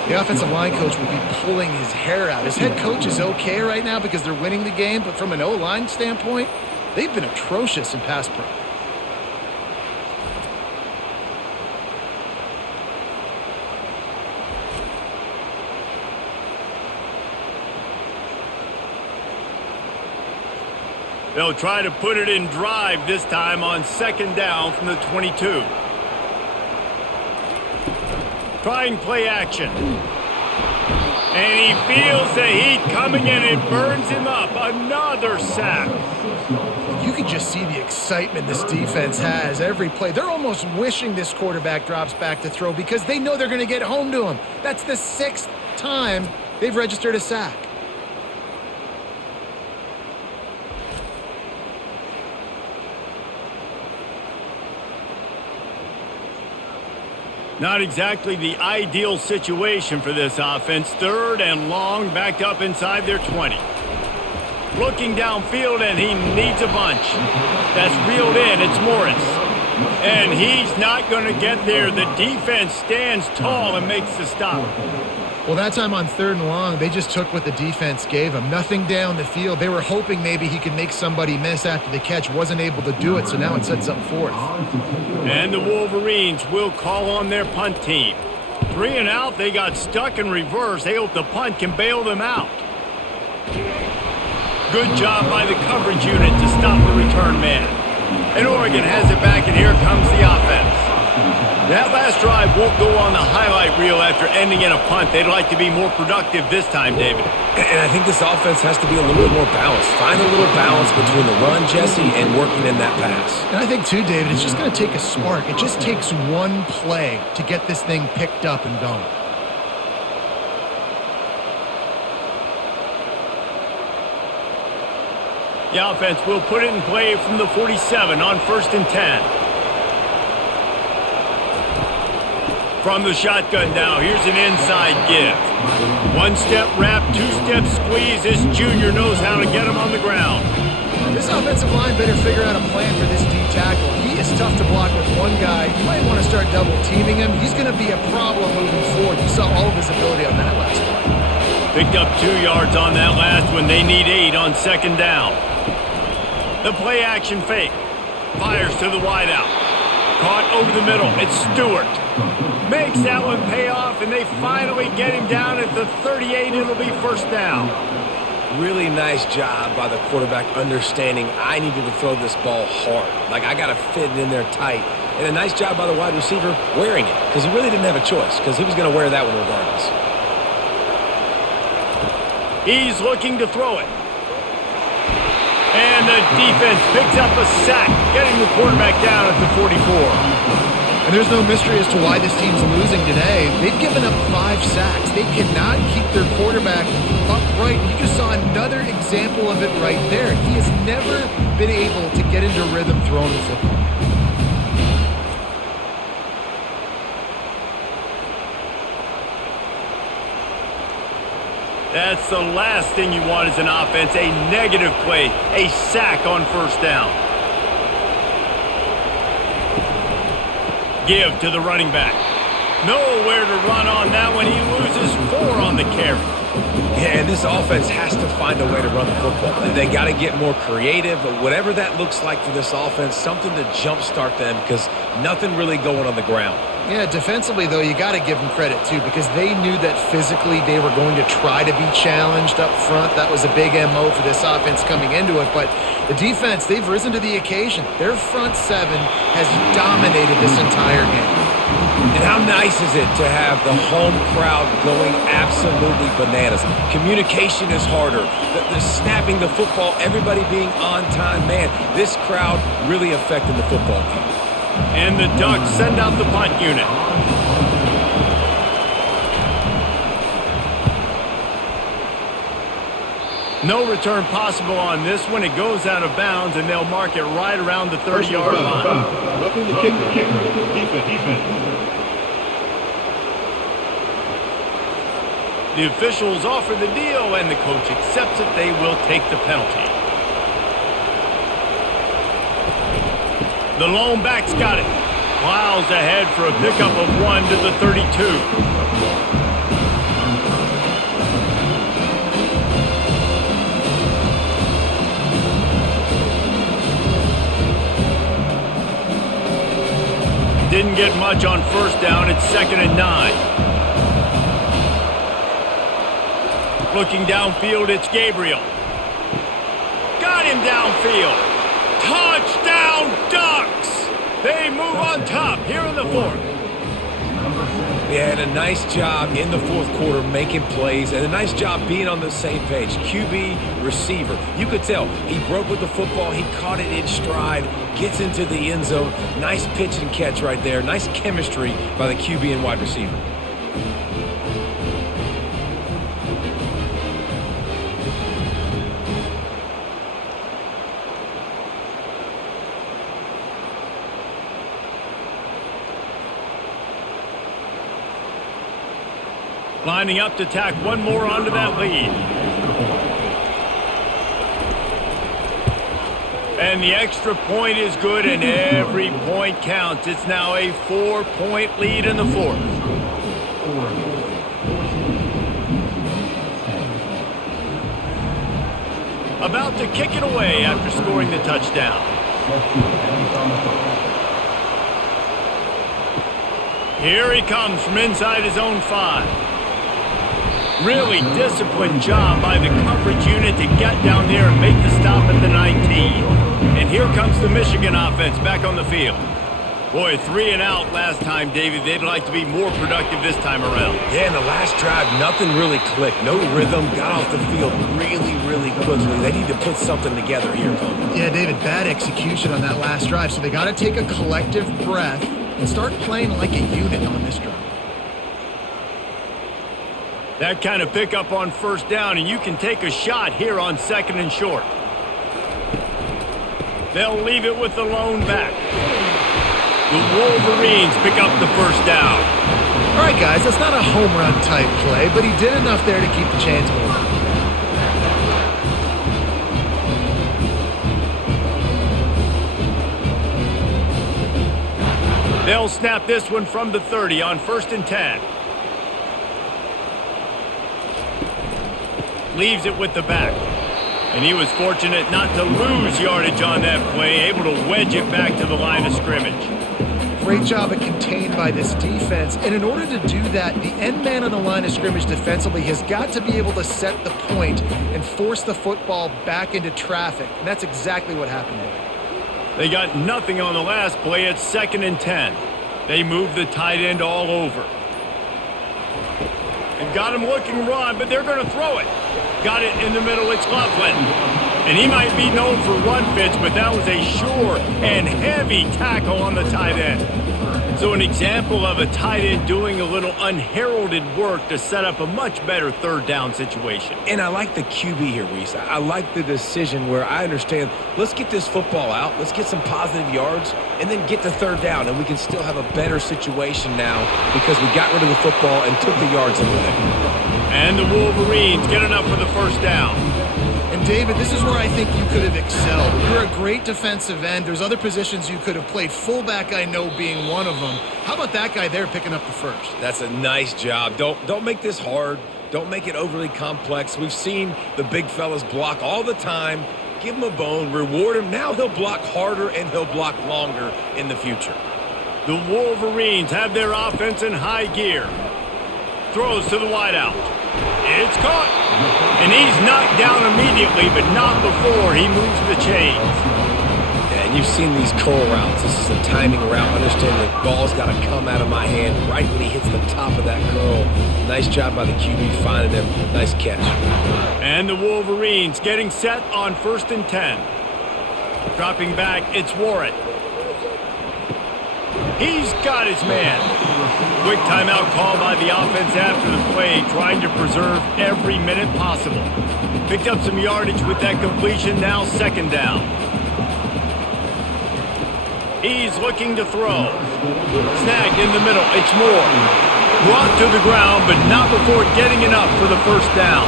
The offensive line coach will be pulling his hair out. His head coach is okay right now because they're winning the game, but from an O-line standpoint, they've been atrocious in pass pro. They'll try to put it in drive this time on 2nd down from the 22. Trying play action. And he feels the heat coming and it burns him up. Another sack. You can just see the excitement this defense has every play. They're almost wishing this quarterback drops back to throw because they know they're going to get home to him. That's the 6th time they've registered a sack. Not exactly the ideal situation for this offense. 3rd and long, backed up inside their 20. Looking downfield, and he needs a bunch. That's reeled in. It's Morris. And he's not going to get there. The defense stands tall and makes the stop. Well, that time on 3rd and long, they just took what the defense gave him. Nothing down the field. They were hoping maybe he could make somebody miss after the catch. Wasn't able to do it, so now it sets up 4th. And the Wolverines will call on their punt team. 3 and out, they got stuck in reverse. They hope the punt can bail them out. Good job by the coverage unit to stop the return man. And Oregon has it back, and here comes the offense. That last drive won't go on the highlight reel after ending in a punt. They'd like to be more productive this time, David. And I think this offense has to be a little bit more balanced. Find a little balance between the run, Jesse, and working in that pass. And I think, too, David, it's just going to take a spark. It just takes one play to get this thing picked up and going. The offense will put it in play from the 47 on 1st and 10. From the shotgun now, here's an inside give. 1-step wrap, 2-step squeeze. This junior knows how to get him on the ground. This offensive line better figure out a plan for this D tackle. He is tough to block with one guy. You might want to start double teaming him. He's going to be a problem moving forward. You saw all of his ability on that last play. Picked up 2 yards on that last one. They need 8 on 2nd down. The play action fake. Fires to the wideout. Caught over the middle. It's Stewart. Makes that one pay off, and they finally get him down at the 38. It'll be 1st down. Really nice job by the quarterback understanding I needed to throw this ball hard. Like, I got to fit it in there tight. And a nice job by the wide receiver wearing it, because he really didn't have a choice, because he was going to wear that one regardless. He's looking to throw it. And the defense picks up a sack, getting the quarterback down at the 44. And there's no mystery as to why this team's losing today. They've given up 5 sacks. They cannot keep their quarterback upright. You just saw another example of it right there. He has never been able to get into rhythm throwing the football. That's the last thing you want as an offense, a negative play, a sack on 1st down. Give to the running back. Nowhere to run on that one. He loses 4 on the carry. Yeah, and this offense has to find a way to run the football. They got to get more creative, but whatever that looks like for this offense, something to jumpstart them, because nothing really going on the ground. Yeah, defensively, though, you got to give them credit, too, because they knew that physically they were going to try to be challenged up front. That was a big MO for this offense coming into it. But the defense, they've risen to the occasion. Their front 7 has dominated this entire game. And how nice is it to have the home crowd going absolutely bananas? Communication is harder. The snapping the football, everybody being on time. Man, this crowd really affected the football game. And the Ducks send out the punt unit. No return possible on this one. It goes out of bounds, and they'll mark it right around the 30-yard line. Looking to kick defense. The officials offer the deal, and the coach accepts it. They will take the penalty. The lone back's got it. Plows ahead for a pickup of 1 to the 32. Didn't get much on 1st down. It's 2nd and 9. Looking downfield, it's Gabriel. Got him downfield. Touchdown, Ducks! They move on top here in the 4th. They had a nice job in the 4th quarter making plays, and a nice job being on the same page. QB, receiver. You could tell he broke with the football. He caught it in stride, gets into the end zone. Nice pitch and catch right there. Nice chemistry by the QB and wide receiver. Lining up to tack one more onto that lead. And the extra point is good, and every point counts. It's now a 4-point lead in the fourth. About to kick it away after scoring the touchdown. Here he comes from inside his own 5. Really disciplined job by the coverage unit to get down there and make the stop at the 19. And here comes the Michigan offense back on the field. Boy, 3 and out last time, David. They'd like to be more productive this time around. Yeah, in the last drive, nothing really clicked. No rhythm, got off the field really quickly. They need to put something together here, Coach. Yeah, David, bad execution on that last drive. So they got to take a collective breath and start playing like a unit on this drive. That kind of pickup on first down, and you can take a shot here on 2nd and short. They'll leave it with the lone back. The Wolverines pick up the first down. All right, guys, that's not a home run type play, but he did enough there to keep the chains moving. They'll snap this one from the 30 on 1st and 10. Leaves it with the back. And he was fortunate not to lose yardage on that play, able to wedge it back to the line of scrimmage. Great job at contained by this defense. And in order to do that, the end man on the line of scrimmage defensively has got to be able to set the point and force the football back into traffic. And that's exactly what happened there. They got nothing on the last play. It's 2nd and 10. They move the tight end all over. They've got him looking run, but they're going to throw it. Got it in the middle. It's Loveland. And he might be known for run fits, but that was a sure and heavy tackle on the tight end. So an example of a tight end doing a little unheralded work to set up a much better 3rd down situation. And I like the QB here, Reese. I like the decision where I understand, let's get this football out, let's get some positive yards, and then get to 3rd down, and we can still have a better situation now because we got rid of the football and took the yards over there. And the Wolverines get enough for the first down. And David, this is where I think you could have excelled. You're a great defensive end. There's other positions you could have played. Fullback, I know, being one of them. How about that guy there picking up the first? That's a nice job. Don't make this hard. Don't make it overly complex. We've seen the big fellas block all the time. Give him a bone, reward him. Now he'll block harder and he'll block longer in the future. The Wolverines have their offense in high gear. Throws to the wideout. It's caught. And he's knocked down immediately, but not before he moves the chains. Yeah, and you've seen these curl routes. This is a timing route. Understand the ball's got to come out of my hand right when he hits the top of that curl. Nice job by the QB finding him. Nice catch. And the Wolverines getting set on 1st and 10. Dropping back, it's Warren. He's got his man. Quick timeout call by the offense after the play, trying to preserve every minute possible. Picked up some yardage with that completion, now 2nd down. He's looking to throw. Snagged in the middle, it's Moore. Brought to the ground, but not before getting enough for the first down.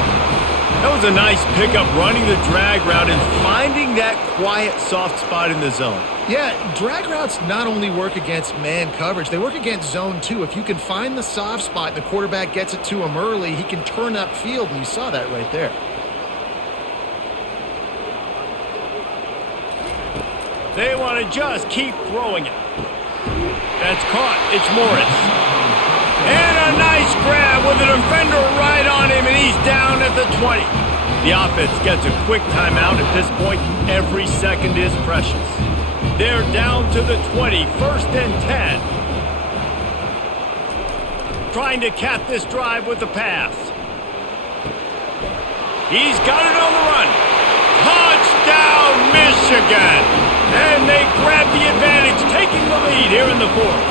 That was a nice pickup, running the drag route and finding that quiet, soft spot in the zone. Yeah, drag routes not only work against man coverage, they work against zone too. If you can find the soft spot and the quarterback gets it to him early, he can turn upfield, and you saw that right there. They want to just keep throwing it. That's caught. It's Morris. And a nice grab with a defender right on him, and he's down at the 20. The offense gets a quick timeout at this point. Every second is precious. They're down to the 20, 1st and 10. Trying to cap this drive with the pass. He's got it on the run. Touchdown, Michigan! And they grab the advantage, taking the lead here in the 4th.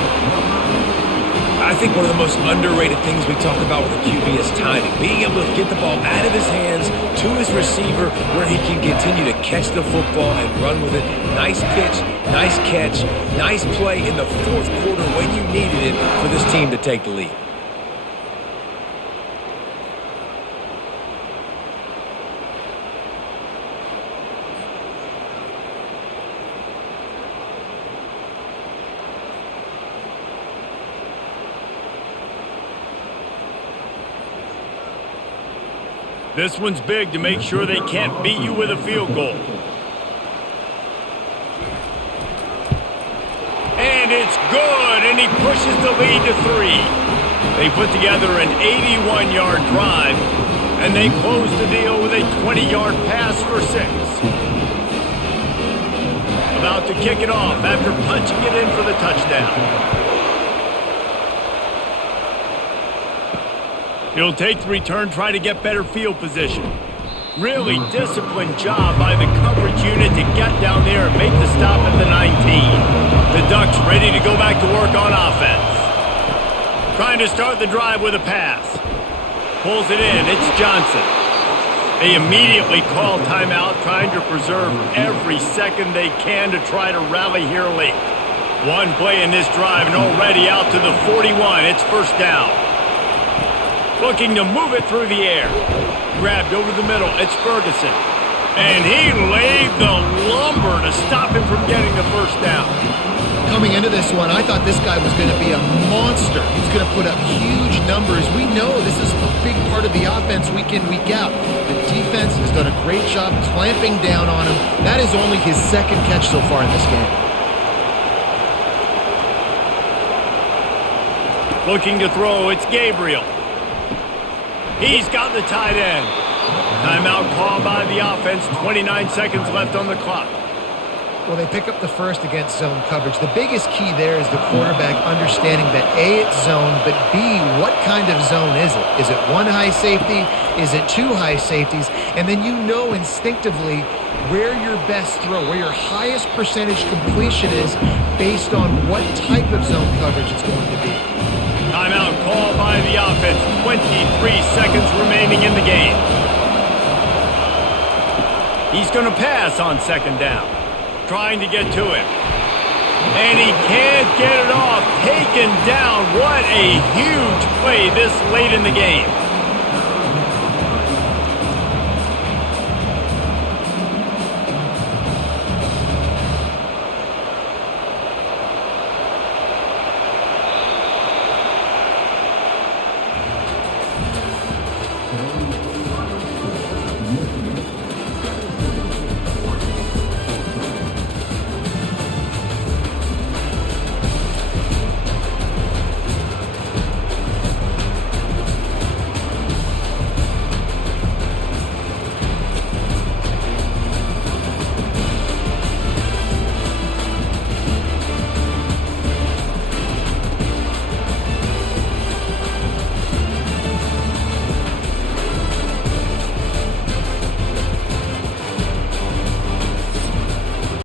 I think one of the most underrated things we talk about with a QB is timing. Being able to get the ball out of his hands to his receiver where he can continue to catch the football and run with it. Nice pitch, nice catch, nice play in the 4th quarter when you needed it for this team to take the lead. This one's big to make sure they can't beat you with a field goal. And it's good, and he pushes the lead to 3. They put together an 81-yard drive, and they close the deal with a 20-yard pass for 6. About to kick it off after punching it in for the touchdown. He'll take the return, try to get better field position. Really disciplined job by the coverage unit to get down there and make the stop at the 19. The Ducks ready to go back to work on offense. Trying to start the drive with a pass. Pulls it in. It's Johnson. They immediately call timeout, trying to preserve every second they can to try to rally here late. One play in this drive and already out to the 41. It's first down. Looking to move it through the air. Grabbed over the middle. It's Ferguson. And he laid the lumber to stop him from getting the first down. Coming into this one, I thought this guy was going to be a monster. He's going to put up huge numbers. We know this is a big part of the offense week in, week out. The defense has done a great job clamping down on him. That is only his second catch so far in this game. Looking to throw, it's Gabriel. He's got the tight end. Timeout called by the offense. 29 seconds left on the clock. Well, they pick up the first against zone coverage. The biggest key there is the quarterback understanding that A, it's zone, but B, what kind of zone is it? Is it one high safety? Is it two high safeties? And then you know instinctively where your best throw, where your highest percentage completion is based on what type of zone coverage it's going to be. Timeout called by the offense. 23 seconds remaining in the game. He's going to pass on second down. Trying to get to him. And he can't get it off. Taken down. What a huge play this late in the game.